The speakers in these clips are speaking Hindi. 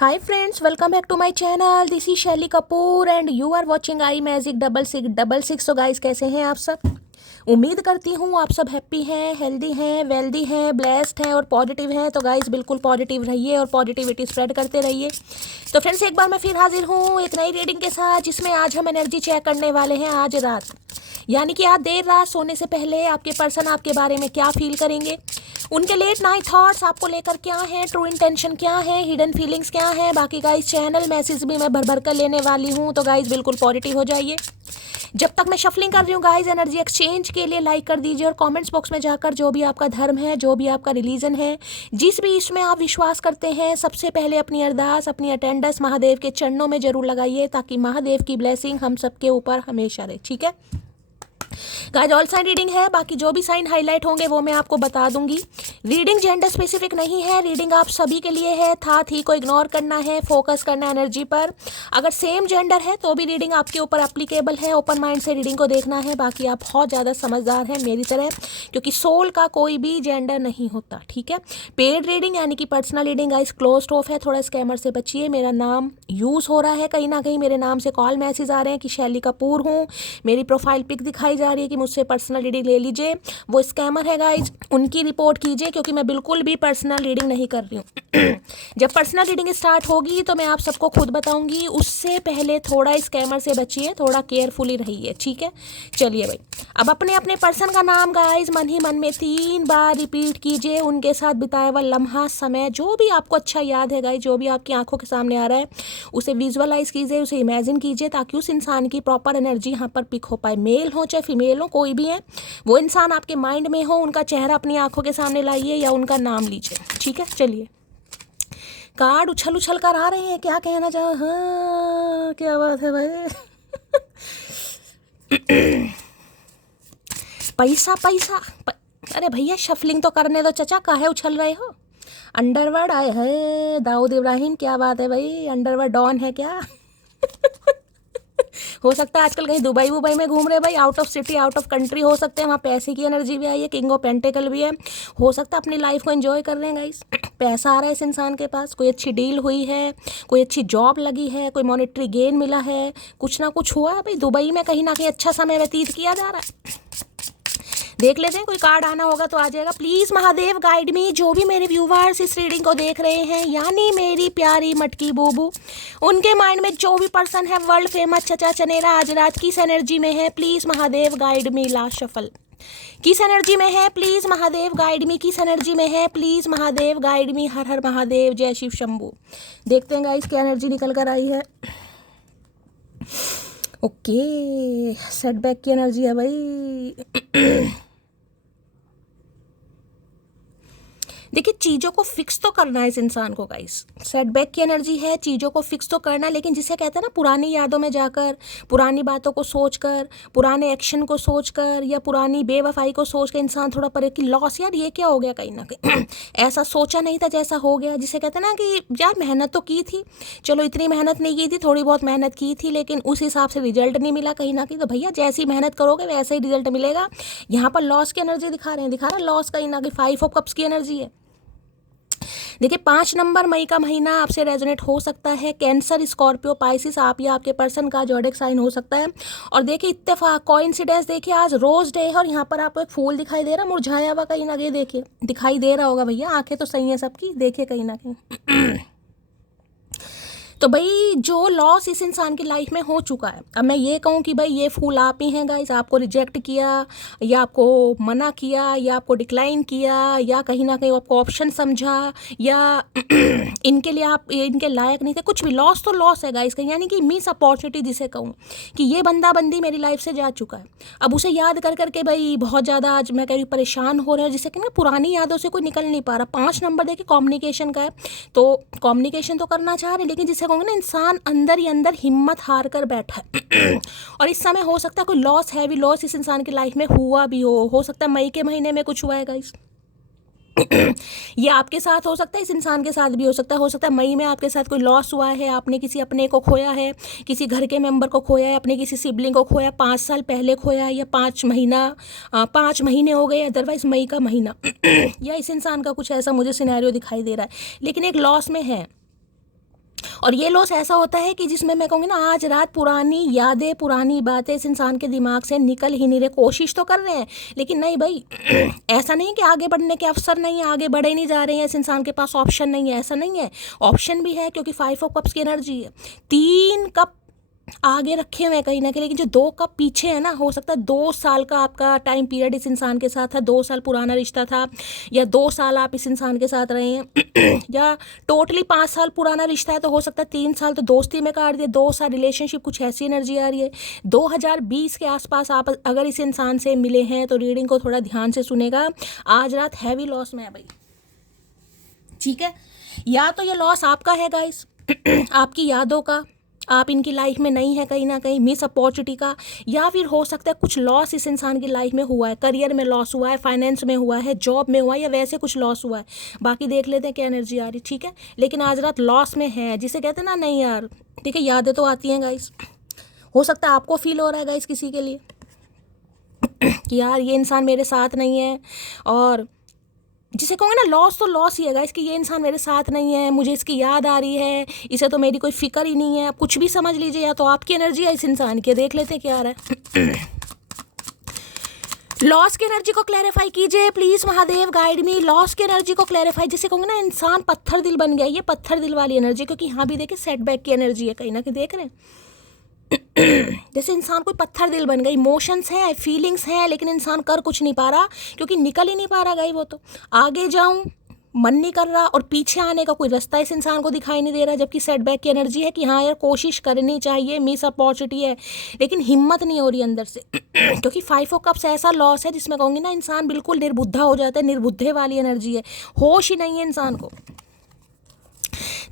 Hi friends, welcome back to my channel. This is Shelly Kapoor and you are watching I magic 6666। तो गाइस कैसे हैं आप सब? उम्मीद करती हूँ आप सब हैप्पी हैं, हेल्दी हैं, वेल्दी हैं, ब्लेस्ड हैं और पॉजिटिव हैं। तो गाइस बिल्कुल पॉजिटिव रहिए और पॉजिटिविटी स्प्रेड करते रहिए। तो फ्रेंड्स एक बार मैं फिर हाजिर हूँ एक नई रीडिंग के साथ, जिसमें आज हम एनर्जी चेक करने वाले हैं आज रात, यानी कि आज देर रात सोने से पहले आपके पर्सन आपके बारे में क्या फील करेंगे, उनके लेट नाइट थॉट्स आपको लेकर क्या है, ट्रू इंटेंशन क्या है, हिडन फीलिंग्स क्या है। बाकी गाइस चैनल मैसेज भी मैं भर भर कर लेने वाली हूँ। तो गाइस बिल्कुल पॉजिटिव हो जाइए। जब तक मैं शफलिंग कर रही हूँ गाइस, एनर्जी एक्सचेंज के लिए लाइक कर दीजिए और कमेंट्स बॉक्स में जाकर जो भी आपका धर्म है, जो भी आपका रिलीजन है, जिस भी इसमें आप विश्वास करते हैं, सबसे पहले अपनी अरदास, अपनी अटेंडेंस महादेव के चरणों में जरूर लगाइए, ताकि महादेव की ब्लेसिंग हम सबके ऊपर हमेशा रहे। ठीक है गाइस, ऑल साइन रीडिंग है, बाकी जो भी साइन हाईलाइट होंगे वो मैं आपको बता दूंगी। रीडिंग जेंडर स्पेसिफिक नहीं है, रीडिंग आप सभी के लिए है। था थी को इग्नोर करना है, फोकस करना है एनर्जी पर। अगर सेम जेंडर है तो भी रीडिंग आपके ऊपर एप्लीकेबल है। ओपन माइंड से रीडिंग को देखना है। बाकी आप बहुत ज़्यादा समझदार हैं मेरी तरह, क्योंकि सोल का कोई भी जेंडर नहीं होता। ठीक है, पेड रीडिंग यानी कि personal reading guys close of है, थोड़ा स्कैमर से बचिए। मेरा नाम यूज़ हो रहा है, कहीं ना कहीं मेरे नाम से कॉल मैसेज आ रहे हैं कि शैली कपूर हूँ, मेरी प्रोफाइल पिक दिखाई जा रही है कि मुझसे पर्सनल रीडिंग ले लीजिए। वो स्कैमर है गाइज, उनकी रिपोर्ट कीजिए, क्योंकि मैं बिल्कुल भी पर्सनल रीडिंग नहीं कर रही हूँ। जब पर्सनल रीडिंग स्टार्ट होगी तो मैं आप सबको खुद बताऊंगी, उससे पहले थोड़ा स्कैमर से बचिए, थोड़ा केयरफुली रहिए। ठीक है, चलिए भाई, अब अपने अपने पर्सन का नाम गाइज मन ही मन में 3 बार रिपीट कीजिए। उनके साथ बिताया हुआ लम्हा, समय, जो भी आपको अच्छा याद है गाइज, जो भी आपकी आंखों के सामने आ रहा है, उसे विजुअलाइज कीजिए, उसे इमेजिन कीजिए, ताकि उस इंसान की प्रॉपर एनर्जी यहाँ पर पिक हो पाए। मेल हो चाहे फीमेल हो, कोई भी है, वो इंसान आपके माइंड में हो, उनका चेहरा अपनी आंखों के सामने लाइए या उनका नाम लीजिए। ठीक है, चलिए। कार्ड उछल उछल कर आ रहे हैं, क्या कहना चाह, हाँ क्या बात है भाई। पैसा पैसा अरे भैया शफलिंग तो करने दो चचा, काहे उछल रहे हो। अंडरवर्ल्ड आए है दाऊद इब्राहिम, क्या बात है भाई, अंडरवर्ल्ड डॉन है क्या। हो सकता है आजकल कहीं दुबई वुबई में घूम रहे भाई, out of city, out of country हो सकते हैं, वहाँ पैसे की एनर्जी भी आई है, किंग ऑफ पेंटिकल भी है। हो सकता है अपनी लाइफ को एंजॉय कर रहे हैं गाइस, पैसा आ रहा है इस इंसान के पास, कोई अच्छी डील हुई है, कोई अच्छी जॉब लगी है, कोई मॉनेटरी गेन मिला है, कुछ ना कुछ हुआ है भाई। दुबई में कहीं ना कहीं अच्छा समय व्यतीत किया जा रहा है। देख लेते हैं, कोई कार्ड आना होगा तो आ जाएगा। प्लीज़ महादेव गाइड मी, जो भी मेरे व्यूवर्स इस रीडिंग को देख रहे हैं, यानी मेरी प्यारी मटकी बूबू, उनके माइंड में जो भी पर्सन है वर्ल्ड फेमस चचा चनेरा आज रात किस एनर्जी में है, please Mahadev guide me. Last shuffle किस एनर्जी में है, प्लीज़ महादेव गाइड मी। किस एनर्जी में है, प्लीज़ महादेव गाइड मी। हर हर महादेव, जय शिव शंभू। देखते हैं गाइस क्या एनर्जी निकल कर आई है। ओके, सेटबैक की एनर्जी है भाई। देखिए, चीज़ों को फिक्स तो करना है इस इंसान को गाइस, सेटबैक की एनर्जी है, चीज़ों को फिक्स तो करना, लेकिन जिसे कहते हैं ना, पुरानी यादों में जाकर, पुरानी बातों को सोचकर, पुराने एक्शन को सोचकर, या पुरानी बेवफाई को सोचकर इंसान थोड़ा परे कि लॉस, यार ये क्या हो गया, कहीं ना कहीं ऐसा सोचा नहीं था जैसा हो गया। जिसे कहते हैं ना कि यार मेहनत तो की थी, चलो इतनी मेहनत नहीं की थी, थोड़ी बहुत मेहनत की थी, लेकिन उस हिसाब से रिजल्ट नहीं मिला कहीं ना कहीं। तो भैया जैसी मेहनत करोगे वैसे ही रिजल्ट मिलेगा। यहाँ पर लॉस की एनर्जी दिखा रहे हैं, दिखा रहा है लॉस कहीं ना कहीं। 5 ऑफ कप्स की एनर्जी है। देखिए 5 नंबर मई का महीना आपसे रेजोनेट हो सकता है। कैंसर, स्कॉर्पियो, पाइसिस, आप या आपके पर्सन का जोडिक साइन हो सकता है। और देखिए इत्तेफाक, कोइंसिडेंस, देखिए आज रोज डे है और यहाँ पर आपको एक फूल दिखाई दे रहा है मुरझाया हुआ कहीं ना कहीं, देखिए दिखाई दे रहा होगा भैया, आंखें तो सही है सबकी, देखिए कहीं ना कहीं। तो भाई जो लॉस इस इंसान की लाइफ में हो चुका है, अब मैं ये कहूँ कि भाई ये फूल आप ही हैं गाइस, आपको रिजेक्ट किया या आपको मना किया या आपको डिक्लाइन किया या कहीं ना कहीं आपको ऑप्शन समझा या इनके लिए आप इनके लायक नहीं थे, कुछ भी, लॉस तो लॉस है गाइस कहीं, यानी कि मिस अपॉर्चुनिटी जिसे कहूँ कि ये बंदा बंदी मेरी लाइफ से जा चुका है। अब उसे याद कर करके भाई बहुत ज़्यादा आज मैं कह रही हूँ परेशान हो रहे हैं, जिससे कि ना पुरानी यादों से कोई निकल नहीं पा रहा। 5 नंबर देखिए कम्युनिकेशन का है, तो कम्युनिकेशन तो करना चाह रहे, लेकिन जिसे कहूँगा ना इंसान अंदर ही अंदर हिम्मत हार कर बैठा है। और इस समय हो सकता है कोई लॉस, हैवी लॉस इस इंसान की लाइफ में हुआ भी हो सकता है मई के महीने में कुछ हुआ है गाइस। ये आपके साथ हो सकता है, इस इंसान के साथ भी हो सकता है मई में आपके साथ कोई लॉस हुआ है, आपने किसी अपने को खोया है, किसी घर के मेंबर को खोया है, अपने किसी सिबलिंग को खोया, 5 साल पहले खोया है, या 5 महीने हो गए, अदरवाइज मई का महीना या इस इंसान का कुछ ऐसा मुझे सिनेरियो दिखाई दे रहा है, लेकिन एक लॉस में है। और ये लॉस ऐसा होता है कि जिसमें मैं कहूँगी ना आज रात पुरानी यादें पुरानी बातें इस इंसान के दिमाग से निकल ही नहीं रहे। कोशिश तो कर रहे हैं लेकिन नहीं भाई ऐसा नहीं कि आगे बढ़ने के अवसर नहीं है, आगे बढ़े नहीं जा रहे हैं, इस इंसान के पास ऑप्शन नहीं है, ऐसा नहीं है, ऑप्शन भी है क्योंकि 5 ऑफ कप्स की एनर्जी है। 3 कप आगे रखे हुए हैं कहीं ना कहीं, लेकिन जो 2 कप पीछे है ना, हो सकता है 2 साल का आपका टाइम पीरियड इस इंसान के साथ है, 2 साल पुराना रिश्ता था, या 2 साल आप इस इंसान के साथ रहे हैं या टोटली 5 साल पुराना रिश्ता है तो हो सकता है 3 साल तो दोस्ती में काट दिए, 2 साल रिलेशनशिप, कुछ ऐसी एनर्जी आ रही है। 2020 के आसपास आप अगर इस इंसान से मिले हैं तो रीडिंग को थोड़ा ध्यान से सुनेगा। आज रात हैवी लॉस में है भाई, ठीक है। या तो ये लॉस आपका है गाइस आपकी यादों का, आप इनकी लाइफ में नहीं है कहीं ना कहीं, मिस अपॉर्चुनिटी का, या फिर हो सकता है कुछ लॉस इस इंसान की लाइफ में हुआ है, करियर में लॉस हुआ है, फाइनेंस में हुआ है, जॉब में हुआ है, या वैसे कुछ लॉस हुआ है। बाकी देख लेते हैं क्या एनर्जी आ रही, ठीक है। लेकिन आज रात लॉस में है, जिसे कहते हैं ना, नहीं यार ठीक है, यादें तो आती हैं गाइस। हो सकता है आपको फील हो रहा है गाइस किसी के लिए कि यार ये इंसान मेरे साथ नहीं है, और जिसे कहूँगे ना लॉस तो लॉस ही है गाइस कि ये इंसान मेरे साथ नहीं है, मुझे इसकी याद आ रही है, इसे तो मेरी कोई फिक्र ही नहीं है। आप कुछ भी समझ लीजिए, या तो आपकी एनर्जी है इस इंसान की। देख लेते हैं क्या आ रहा है लॉस की एनर्जी को क्लैरिफाई कीजिए please Mahadev, guide me. Loss की एनर्जी को क्लैरिफाई, जिसे कहूँगे ना इंसान पत्थर दिल बन गया, ये पत्थर दिल वाली एनर्जी, क्योंकि यहाँ भी देखिए सेटबैक की एनर्जी है कहीं ना कहीं, देख रहे हैं जैसे इंसान कोई पत्थर दिल बन गई, इमोशंस हैं, फीलिंग्स हैं, लेकिन इंसान कर कुछ नहीं पा रहा क्योंकि निकल ही नहीं पा रहा गई। वो तो आगे जाऊं मन नहीं कर रहा, और पीछे आने का कोई रास्ता इस इंसान को दिखाई नहीं दे रहा, जबकि सेटबैक की एनर्जी है कि हाँ यार कोशिश करनी चाहिए, मिस अपॉर्चुनिटी है, लेकिन हिम्मत नहीं हो रही अंदर से क्योंकि 5 ऑफ कप्स ऐसा लॉस है जिसमें कहूँगी ना इंसान बिल्कुल निर्बुद्धा हो जाता है, निर्बुद्धे वाली एनर्जी है, होश ही नहीं है इंसान को।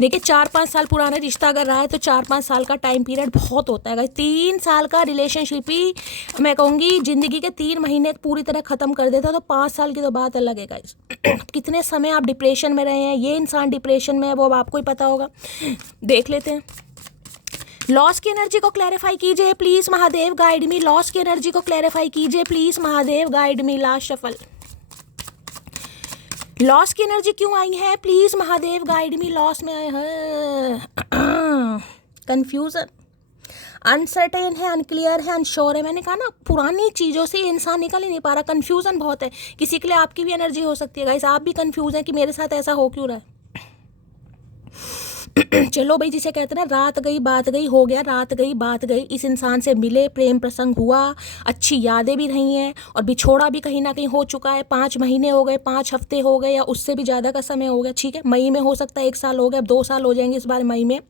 देखिए 4-5 साल पुराना रिश्ता अगर रहा है तो 4-5 साल का टाइम पीरियड बहुत होता है। 3 साल का रिलेशनशिप ही मैं कहूँगी ज़िंदगी के 3 महीने पूरी तरह ख़त्म कर देता, तो 5 साल की तो बात अलग है गाइस। कितने समय आप डिप्रेशन में रहे हैं, ये इंसान डिप्रेशन में है, वो अब आपको ही पता होगा। देख लेते हैं लॉस की एनर्जी को क्लैरिफाई कीजिए please Mahadev, guide me. Loss की एनर्जी को क्लैरिफाई कीजिए please Mahadev, guide me. Last shuffle, loss की एनर्जी क्यों आई है please Mahadev, guide me. Loss में आए हैं कंफ्यूजन, अनसर्टेन है, अनक्लियर है, अनश्योर है। मैंने कहा ना पुरानी चीज़ों से इंसान निकल ही नहीं पा रहा, कंफ्यूजन बहुत है। किसी के लिए आपकी भी एनर्जी हो सकती है गाइस, आप भी कंफ्यूज हैं कि मेरे साथ ऐसा हो क्यों रहा है चलो भाई, जिसे कहते हैं ना रात गई बात गई, हो गया रात गई बात गई। इस इंसान से मिले, प्रेम प्रसंग हुआ, अच्छी यादें भी रही हैं, और बिछोड़ा भी कहीं ना कहीं हो चुका है। 5 महीने हो गए, 5 हफ्ते हो गए, या उससे भी ज़्यादा का समय हो गया, ठीक है। मई में हो सकता है 1 साल हो गया, अब 2 साल हो जाएंगे इस बार मई में।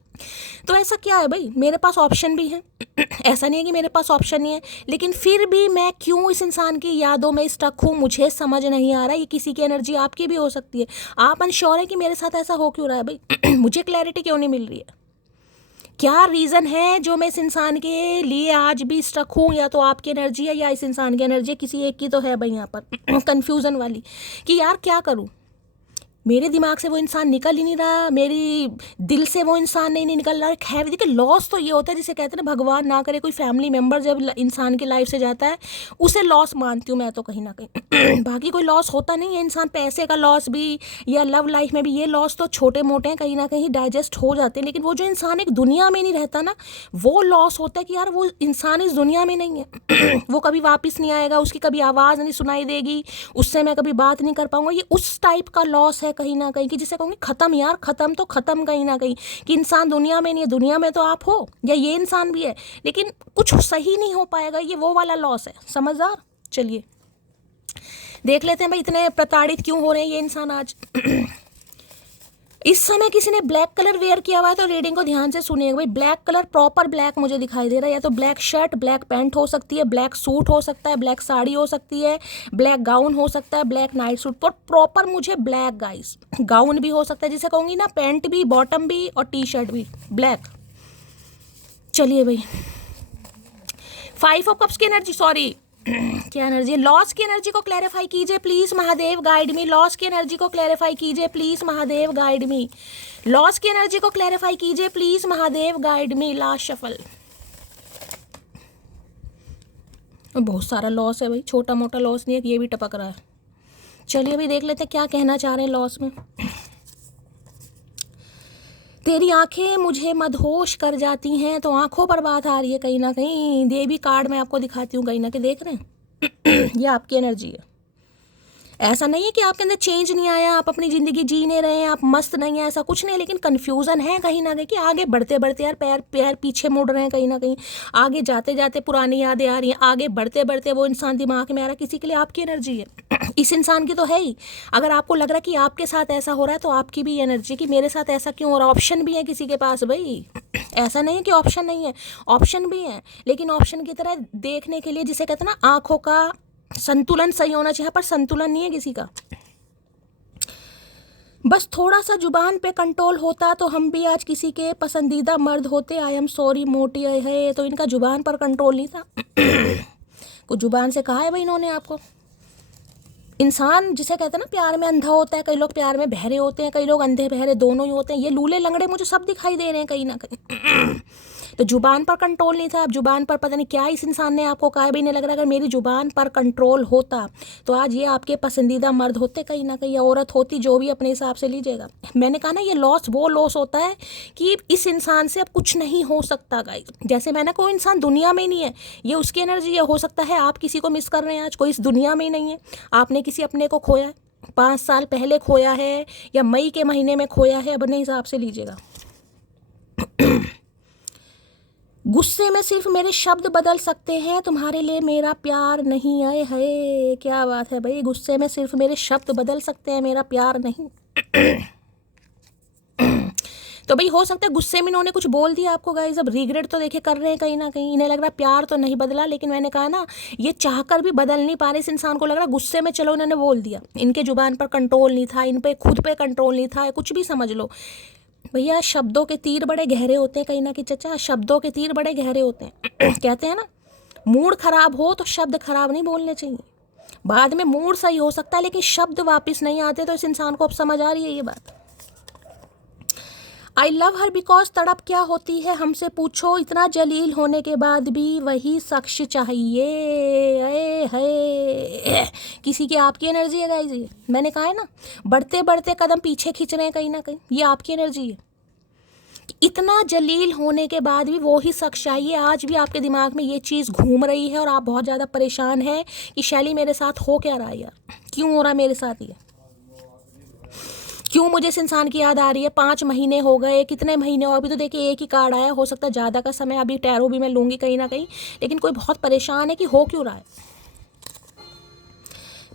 तो ऐसा क्या है भाई, मेरे पास ऑप्शन भी है ऐसा नहीं है कि मेरे पास ऑप्शन नहीं है, लेकिन फिर भी मैं क्यों इस इंसान की यादों में स्टक हूँ, मुझे समझ नहीं आ रहा। ये किसी की एनर्जी आपकी भी हो सकती है, आप अनश्योर है कि मेरे साथ ऐसा हो क्यों रहा है भाई मुझे क्लैरिटी क्यों नहीं मिल रही है, क्या रीज़न है जो मैं इस इंसान के लिए आज भी स्टक हूँ। या तो आपकी एनर्जी है या इस इंसान की एनर्जी है, किसी एक की तो है भाई यहाँ पर कन्फ्यूज़न वाली कि यार क्या करूँ, मेरे दिमाग से वो इंसान निकल ही नहीं रहा, मेरी दिल से वो इंसान नहीं निकल रहा है। देखिए लॉस तो ये होता है जिसे कहते हैं ना, भगवान ना करे कोई फैमिली मेम्बर जब इंसान की लाइफ से जाता है उसे लॉस मानती हूँ मैं तो कहीं ना कहीं बाकी कोई लॉस होता नहीं है। इंसान पैसे का लॉस भी या लव लाइफ में भी, ये लॉस तो छोटे मोटे हैं, कहीं ना कहीं डाइजेस्ट हो जाते हैं। लेकिन वो जो इंसान एक दुनिया में नहीं रहता ना, वो लॉस होता है कि यार वो इंसान इस दुनिया में नहीं है वो कभी वापस नहीं आएगा, उसकी कभी आवाज़ नहीं सुनाई देगी, उससे मैं कभी बात नहीं कर पाऊंगा। ये उस टाइप का लॉस है कहीं ना कहीं कि जिसे कहूँगी ख़त्म यार, ख़त्म तो ख़त्म कहीं ना कहीं, कि इंसान दुनिया में नहीं है, दुनिया में तो आप हो या ये इंसान भी है, लेकिन कुछ सही नहीं हो पाएगा। ये वो वाला लॉस है, समझदार। चलिए देख लेते हैं भाई इतने प्रताड़ित क्यों हो रहे हैं ये इंसान आज इस समय किसी ने ब्लैक कलर वेयर किया हुआ है तो रीडिंग को ध्यान से सुनिएगा भाई। ब्लैक कलर, प्रॉपर ब्लैक मुझे दिखाई दे रहा है, या तो ब्लैक शर्ट, ब्लैक पैंट हो सकती है, ब्लैक सूट हो सकता है, ब्लैक साड़ी हो सकती है, ब्लैक गाउन हो सकता है, ब्लैक नाइट सूट, पर प्रॉपर मुझे ब्लैक गाइस गाउन भी हो सकता है, जिसे कहूँगी ना पैंट भी, बॉटम भी और टी शर्ट भी ब्लैक। चलिए भाई 5 ऑफ कप्स की एनर्जी, सॉरी क्या एनर्जी है, लॉस की एनर्जी को क्लैरिफाई कीजिए please Mahadev, guide me. Loss की एनर्जी को क्लैरिफाई कीजिए please Mahadev, guide me. Loss की एनर्जी को क्लैरिफाई कीजिए please Mahadev, guide me. Last shuffle, बहुत सारा लॉस है भाई, छोटा मोटा लॉस नहीं है, ये भी टपक रहा है। चलिए अभी देख लेते हैं क्या कहना चाह रहे हैं लॉस में। तेरी आंखें मुझे मदहोश कर जाती हैं, तो आंखों पर बात आ रही है कहीं ना कहीं। देवी कार्ड मैं आपको दिखाती हूँ, कहीं ना कहीं देख रहे हैं ये आपकी एनर्जी है। ऐसा नहीं है कि आपके अंदर चेंज नहीं आया, आप अपनी ज़िंदगी जी नहीं रहे हैं, आप मस्त नहीं है, ऐसा कुछ नहीं है, लेकिन कन्फ्यूज़न है कहीं ना कहीं कि आगे बढ़ते बढ़ते यार पैर पैर पीछे मुड़ रहे हैं कहीं ना कहीं। आगे जाते जाते पुरानी यादें आ रही हैं, आगे बढ़ते बढ़ते वो इंसान दिमाग में आ रहा है। किसी के लिए आपकी एनर्जी है, इस इंसान की तो है ही। अगर आपको लग रहा है कि आपके साथ ऐसा हो रहा है, तो आपकी भी एनर्जी कि मेरे साथ ऐसा क्यों हो रहा है। ऑप्शन भी है किसी के पास भाई, ऐसा नहीं है कि ऑप्शन नहीं है, ऑप्शन भी है, लेकिन ऑप्शन की तरह देखने के लिए, जिसे कहते हैं ना आंखों का संतुलन सही होना चाहिए, पर संतुलन नहीं है किसी का। बस थोड़ा सा जुबान पे कंट्रोल होता तो हम भी आज किसी के पसंदीदा मर्द होते। आई एम सॉरी मोटी है, तो इनका जुबान पर कंट्रोल नहीं था कुछ जुबान से कहा है भाई इन्होंने आपको। इंसान जिसे कहते हैं ना प्यार में अंधा होता है, कई लोग प्यार में बहरे होते हैं, कई लोग अंधे बहरे दोनों ही होते हैं। ये लूले लंगड़े मुझे सब दिखाई दे रहे हैं कहीं ना कहीं तो जुबान पर कंट्रोल नहीं था। अब जुबान पर पता नहीं क्या इस इंसान ने आपको कहा, भी नहीं लग रहा अगर मेरी जुबान पर कंट्रोल होता तो आज ये आपके पसंदीदा मर्द होते कहीं ना कहीं, या औरत होती, जो भी अपने हिसाब से लीजिएगा। मैंने कहा ना ये लॉस वो लॉस होता है कि इस इंसान से अब कुछ नहीं हो सकता गाइस। जैसे मैंने कोई इंसान दुनिया में ही नहीं है, ये उसकी एनर्जी है। हो सकता है आप किसी को मिस कर रहे हैं आज, कोई इस दुनिया में ही नहीं है, आपने किसी अपने को खोया है, 5 साल पहले खोया है या मई के महीने में खोया है, अपने हिसाब से लीजिएगा। गुस्से में सिर्फ मेरे शब्द बदल सकते हैं, तुम्हारे लिए मेरा प्यार नहीं। आए है क्या बात है भाई, गुस्से में सिर्फ मेरे शब्द बदल सकते हैं, मेरा प्यार नहीं तो भाई हो सकता है गुस्से में इन्होंने कुछ बोल दिया आपको गाइस। अब रिग्रेट तो देखे कर रहे हैं कहीं ना कहीं, इन्हें लग रहा प्यार तो नहीं बदला, लेकिन मैंने कहा ना ये चाहकर भी बदल नहीं पा रहे। इस इंसान को लग रहा गुस्से में चलो इन्होंने बोल दिया, इनके जुबान पर कंट्रोल नहीं था, इन पे खुद पे कंट्रोल नहीं था, कुछ भी समझ लो भैया। शब्दों के तीर बड़े गहरे होते हैं कहीं ना कहीं चचा, शब्दों के तीर बड़े गहरे होते हैं कहते हैं ना मूड खराब हो तो शब्द खराब नहीं बोलने चाहिए। बाद में मूड सही हो सकता है लेकिन शब्द वापस नहीं आते। तो इस इंसान को अब समझ आ रही है ये बात। आई लव हर बिकॉज तड़प क्या होती है हमसे पूछो, इतना जलील होने के बाद भी वही शख्स चाहिए। है किसी की आपकी एनर्जी है गाइस ये। मैंने कहा है ना बढ़ते बढ़ते कदम पीछे खींच रहे हैं कहीं ना कहीं, ये आपकी एनर्जी है। इतना जलील होने के बाद भी वो ही शख्स चाहिए। आज भी आपके दिमाग में ये चीज़ घूम रही है और आप बहुत ज़्यादा परेशान हैं कि शैली मेरे साथ हो क्या रहा है यार, क्यों हो रहा है मेरे साथ ये, क्यों मुझे इस इंसान की याद आ रही है। 5 महीने हो गए, कितने महीने और अभी तो देखिए एक ही कार्ड आया। हो सकता है ज़्यादा का समय, अभी टैरो भी मैं लूँगी कहीं ना कहीं, लेकिन कोई बहुत परेशान है कि हो क्यों रहा है।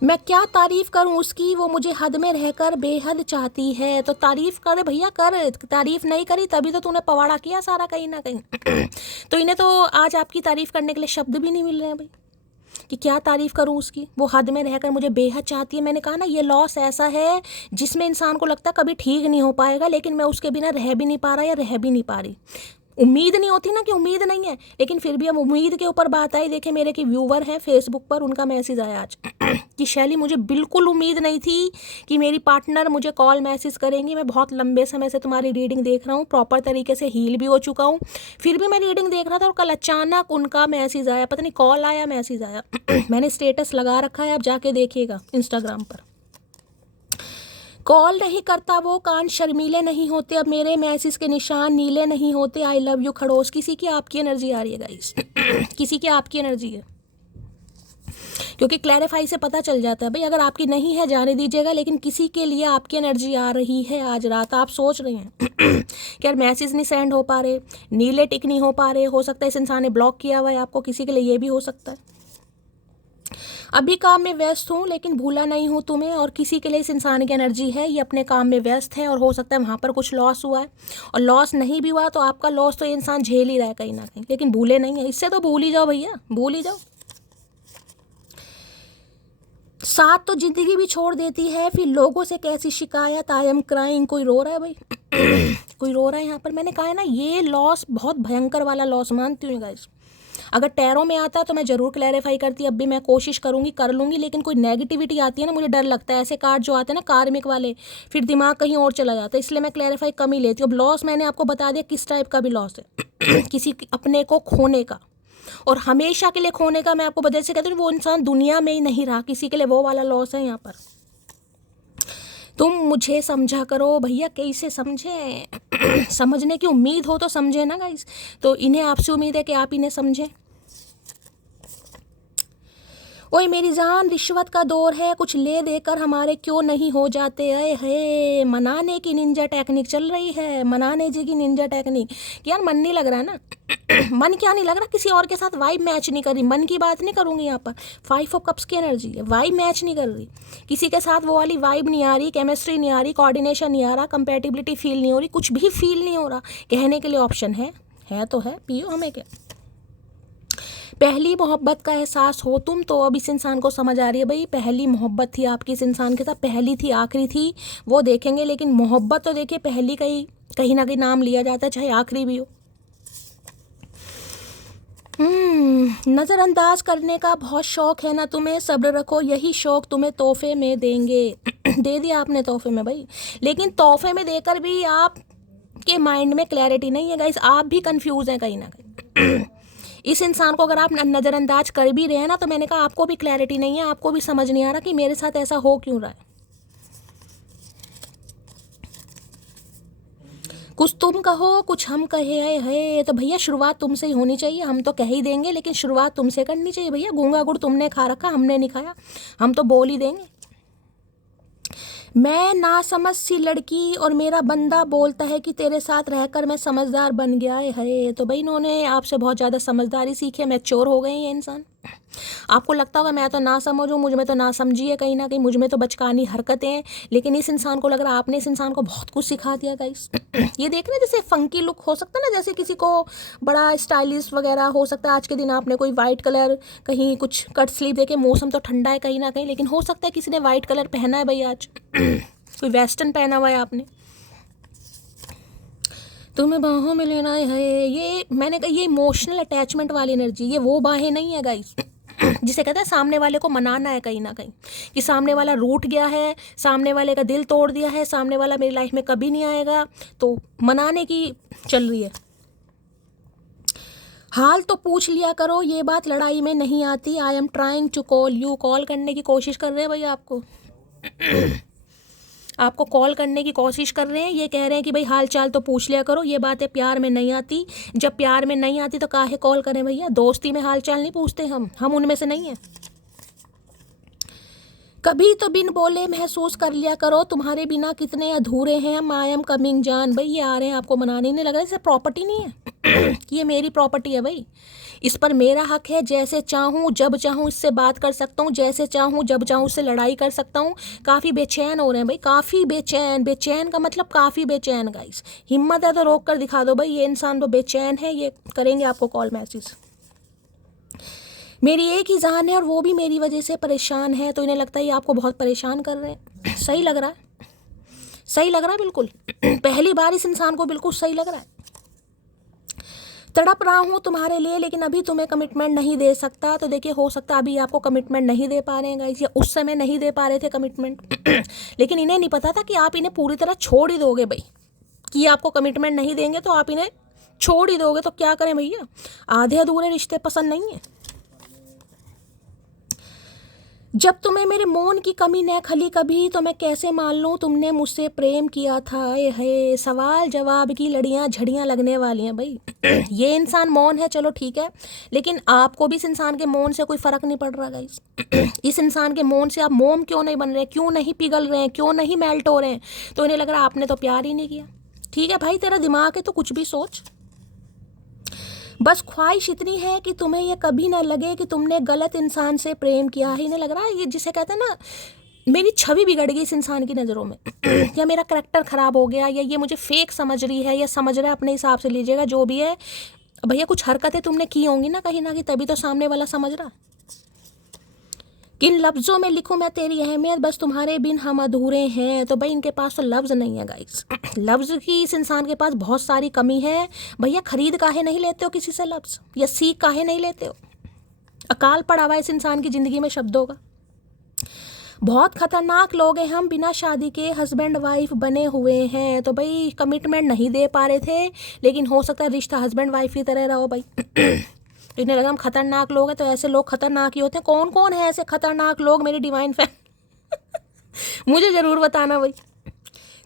मैं क्या तारीफ़ करूं उसकी, वो मुझे हद में रहकर बेहद चाहती है। तो तारीफ़ कर भैया कर, तारीफ़ नहीं करी तभी तो तूने पवाड़ा किया सारा कहीं ना कहीं तो इन्हें तो आज आपकी तारीफ़ करने के लिए शब्द भी नहीं मिल रहे हैं भाई कि क्या तारीफ़ करूं उसकी, वो हद में रहकर मुझे बेहद चाहती है। मैंने कहा ना ये लॉस ऐसा है जिसमें इंसान को लगता है कभी ठीक नहीं हो पाएगा, लेकिन मैं उसके बिना रह भी नहीं पा रहा या रह भी नहीं पा रही। उम्मीद नहीं होती ना कि उम्मीद नहीं है, लेकिन फिर भी हम उम्मीद के ऊपर बात आई। देखे मेरे के व्यूवर हैं फेसबुक पर, उनका मैसेज आया आज कि शैली मुझे बिल्कुल उम्मीद नहीं थी कि मेरी पार्टनर मुझे कॉल मैसेज करेंगी। मैं बहुत लंबे समय से तुम्हारी रीडिंग देख रहा हूँ, प्रॉपर तरीके से हील भी हो चुका हूँ, फिर भी मैं रीडिंग देख रहा था और कल अचानक उनका मैसेज आया, पता नहीं कॉल आया मैसेज आया मैंने स्टेटस लगा रखा है, आप जाके देखिएगा इंस्टाग्राम पर। कॉल नहीं करता वो, कान शर्मीले नहीं होते, अब मेरे मैसेज के निशान नीले नहीं होते। आई लव यू खड़ोस। किसी की आपकी एनर्जी आ रही है गाइस किसी की आपकी एनर्जी है, क्योंकि क्लैरिफाई से पता चल जाता है भाई। अगर आपकी नहीं है जाने दीजिएगा, लेकिन किसी के लिए आपकी एनर्जी आ रही है आज रात। आप सोच रहे हैं कि यार मैसेज नहीं सेंड हो पा रहे, नीले टिक नहीं हो पा रहे, हो सकता है इस इंसान ने ब्लॉक किया हुआ है आपको, किसी के लिए ये भी हो सकता है। अभी काम में व्यस्त हूँ लेकिन भूला नहीं हूँ तुम्हें, और किसी के लिए इस इंसान की एनर्जी है ये अपने काम में व्यस्त है और हो सकता है वहाँ पर कुछ लॉस हुआ है, और लॉस नहीं भी हुआ तो आपका लॉस तो ये इंसान झेल ही रहा है कहीं ना कहीं, लेकिन भूले नहीं है। इससे तो भूल ही जाओ भैया, भूल ही जाओ। साथ तो जिंदगी भी छोड़ देती है, फिर लोगों से कैसी शिकायत। I am crying. कोई रो रहा है भाई कोई रो रहा है यहाँ पर। मैंने कहा है ना ये लॉस बहुत भयंकर वाला लॉस मानती हूँ गाइस। अगर टैरो में आता तो मैं ज़रूर क्लैरिफाई करती, अब भी मैं कोशिश करूँगी कर लूँगी, लेकिन कोई नेगेटिविटी आती है ना मुझे डर लगता है। ऐसे कार्ड जो आते हैं ना कार्मिक वाले, फिर दिमाग कहीं और चला जाता है, इसलिए मैं क्लैरिफाई कम ही लेती हूँ। अब लॉस मैंने आपको बता दिया किस टाइप का भी लॉस है किसी अपने को खोने का, और हमेशा के लिए खोने का। मैं आपको बता से कहती हूँ वो इंसान दुनिया में ही नहीं रहा, किसी के लिए वो वाला लॉस है यहाँ पर। तुम मुझे समझा करो भैया, कैसे समझे? समझने की उम्मीद हो तो समझे ना गाइस, तो इन्हें आपसे उम्मीद है कि आप इन्हें समझें। ओए मेरी जान, रिश्वत का दौर है, कुछ ले देकर हमारे क्यों नहीं हो जाते? अये है, मनाने की निंजा टेक्निक चल रही है, मनाने जी की निंजा टेक्निक। यार मन नहीं लग रहा है ना। मन क्या नहीं लग रहा, किसी और के साथ वाइब मैच नहीं कर रही। मन की बात नहीं करूँगी यहाँ पर, 5 ऑफ कप्स की एनर्जी है, वाइब मैच नहीं कर रही, किसी के साथ वो वाली वाइब नहीं आ रही, केमिस्ट्री नहीं आ रही, कोऑर्डिनेशन नहीं आ रहा, कंपेटिबिलिटी फील नहीं हो रही, कुछ भी फील नहीं हो रहा। कहने के लिए ऑप्शन है तो है, पियो, हमें क्या। पहली मोहब्बत का एहसास हो तुम तो अब इस इंसान को समझ आ रही है भाई, पहली मोहब्बत थी आपकी इस इंसान के साथ, पहली थी आखिरी थी वो देखेंगे, लेकिन मोहब्बत तो देखिए पहली का ही कहीं ना कहीं नाम लिया जाता है, चाहे आखिरी भी हो। नज़रअंदाज करने का बहुत शौक है ना तुम्हें, सब्र रखो, यही शौक तुम्हें तोहफे में देंगे। दे दिया आपने तोहफे में भाई, लेकिन तोहफे में देकर भी आप के माइंड में क्लैरिटी नहीं है गाइस, आप भी कंफ्यूज हैं कहीं ना कहीं। इस इंसान को अगर आप नज़रअंदाज कर भी रहे हैं ना, तो मैंने कहा आपको भी क्लैरिटी नहीं है, आपको भी समझ नहीं आ रहा कि मेरे साथ ऐसा हो क्यों रहा है। कुछ तुम कहो कुछ हम कहे, है तो भैया शुरुआत तुमसे ही होनी चाहिए, हम तो कह ही देंगे लेकिन शुरुआत तुमसे करनी चाहिए भैया। गूंगा गुड़ तुमने खा रखा, हमने नहीं खाया, हम तो बोल ही देंगे। मैं नासमझ सी लड़की और मेरा बंदा बोलता है कि तेरे साथ रहकर मैं समझदार बन गया है। तो भाई इन्होंने आपसे बहुत ज़्यादा समझदारी सीखी है, मैच्योर हो गए हैं ये इंसान। आपको लगता होगा मैं तो ना समझूँ, मुझ में तो ना समझी है कहीं ना कहीं, मुझ में तो बचकानी हरकतें हैं, लेकिन इस इंसान को लग रहा है आपने इस इंसान को बहुत कुछ सिखा दिया गाइस। ये देख रहे हैं जैसे फंकी लुक हो सकता है ना, जैसे किसी को बड़ा स्टाइलिश वगैरह हो सकता है। आज के दिन आपने कोई वाइट कलर कहीं कुछ कट स्लीव देखे, मौसम तो ठंडा है कहीं ना कहीं, लेकिन हो सकता है किसी ने वाइट कलर पहना है भाई आज। कोई वेस्टर्न पहना हुआ है आपने, तुम्हें बाहों में लेना है। ये मैंने कहा ये इमोशनल अटैचमेंट वाली एनर्जी, ये वो बाहें नहीं है गाइस जिसे कहते हैं सामने वाले को मनाना है कहीं ना कहीं, कि सामने वाला रूठ गया है, सामने वाले का दिल तोड़ दिया है, सामने वाला मेरी लाइफ में कभी नहीं आएगा, तो मनाने की चल रही है। हाल तो पूछ लिया करो, ये बात लड़ाई में नहीं आती। I am trying to call you, कॉल करने की कोशिश कर रहे हैं भाई आपको कॉल करने की कोशिश कर रहे हैं। ये कह रहे हैं कि भाई हाल चाल तो पूछ लिया करो, ये बातें प्यार में नहीं आती। जब प्यार में नहीं आती तो काहे कॉल करें भैया, दोस्ती में हाल चाल नहीं पूछते हम उनमें से नहीं हैं। कभी तो बिन बोले महसूस कर लिया करो तुम्हारे बिना कितने अधूरे हैं हम। आई एम कमिंग जान, भाई ये आ रहे हैं आपको मनाने, नहीं लग रहा जैसे प्रॉपर्टी नहीं है कि ये मेरी प्रॉपर्टी है भाई, इस पर मेरा हक है, जैसे चाहूँ जब चाहूँ इससे बात कर सकता हूँ, जैसे चाहूँ जब चाहूँ इससे लड़ाई कर सकता हूँ। काफ़ी बेचैन हो रहे हैं भाई, काफ़ी बेचैन, बेचैन का मतलब काफ़ी बेचैन गाइस। हिम्मत है तो रोक कर दिखा दो भाई, ये इंसान तो बेचैन है, ये करेंगे आपको कॉल मैसेज। मेरी एक ही जान है और वो भी मेरी वजह से परेशान है, तो इन्हें लगता है ये आपको बहुत परेशान कर रहे हैं। सही लग रहा है, सही लग रहा है बिल्कुल। पहली बार इस इंसान को बिल्कुल सही लग रहा है। तड़प रहा हूँ तुम्हारे लिए लेकिन अभी तुम्हें कमिटमेंट नहीं दे सकता। तो देखिए हो सकता है अभी आपको कमिटमेंट नहीं दे पा रहे हैं गाइस, या उस समय नहीं दे पा रहे थे कमिटमेंट। लेकिन इन्हें नहीं पता था कि आप इन्हें पूरी तरह छोड़ ही दोगे भाई, कि आपको कमिटमेंट नहीं देंगे तो आप इन्हें छोड़ ही दोगे। तो क्या करें भैया, आधे अधूरे रिश्ते पसंद नहीं है। जब तुम्हें मेरे मौन की कमी न खली कभी, तो मैं कैसे मान लूँ तुमने मुझसे प्रेम किया था। है सवाल जवाब की लड़ियाँ झड़ियाँ लगने वाली हैं भाई। ये इंसान मौन है चलो ठीक है, लेकिन आपको भी इस इंसान के मौन से कोई फ़र्क नहीं पड़ रहा गाइस। इस इंसान के मौन से आप मोम क्यों नहीं बन रहे, क्यों नहीं पिघल रहे हैं, क्यों नहीं मेल्ट हो रहे हैं? तो इन्हें लग रहा है आपने तो प्यार ही नहीं किया। ठीक है भाई, तेरा दिमाग है तो कुछ भी सोच, बस ख्वाहिश इतनी है कि तुम्हें ये कभी ना लगे कि तुमने गलत इंसान से प्रेम किया है। इन्हें लग रहा है ये जिसे कहते हैं ना, मेरी छवि बिगड़ गई इस इंसान की नज़रों में या मेरा करैक्टर ख़राब हो गया, या ये मुझे फेक समझ रही है, या समझ रहा है, अपने हिसाब से लीजिएगा जो भी है भैया। कुछ हरकतें तुमने की होंगी ना कहीं ना कहीं, तभी तो सामने वाला समझ रहा। किन लफ्ज़ों में लिखूं मैं तेरी अहमियत, बस तुम्हारे बिन हम अधूरे हैं। तो भाई इनके पास तो लफ्ज़ नहीं है गाइस। लफ्ज़ की इस इंसान के पास बहुत सारी कमी है भैया। खरीद काहे नहीं लेते हो किसी से लफ्ज़, या सीख काहे नहीं लेते हो? अकाल पड़ा हुआ है इस इंसान की ज़िंदगी में शब्दों का। बहुत ख़तरनाक लोग हैं हम, बिना शादी के हस्बैंड वाइफ बने हुए हैं। तो भाई कमिटमेंट नहीं दे पा रहे थे, लेकिन हो सकता है रिश्ता हस्बैंड वाइफ की तरह रहो भाई। तो इन्हें लगा हम खतरनाक लोग हैं, तो ऐसे लोग खतरनाक ही होते हैं। कौन कौन है ऐसे खतरनाक लोग मेरी डिवाइन फैन? मुझे ज़रूर बताना भाई।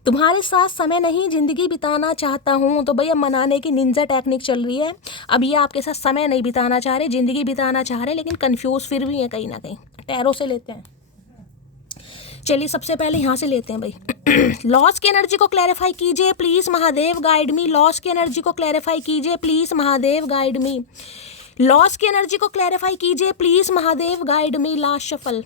तुम्हारे साथ समय नहीं ज़िंदगी बिताना चाहता हूँ। तो भैया मनाने की निंजा टेक्निक चल रही है। अब ये आपके साथ समय नहीं बिताना चाह रहे, ज़िंदगी बिताना चाह रहे, लेकिन कंफ्यूज फिर भी है कहीं ना कहीं। टैरो से लेते हैं। चलिए सबसे पहले यहाँ से लेते हैं भाई। लॉस की एनर्जी को क्लैरिफाई कीजिए please Mahadev guide me. Loss की एनर्जी को क्लैरिफाई कीजिए please Mahadev guide me. Loss की एनर्जी को क्लैरिफाई कीजिए please Mahadev guide me. Last shuffle.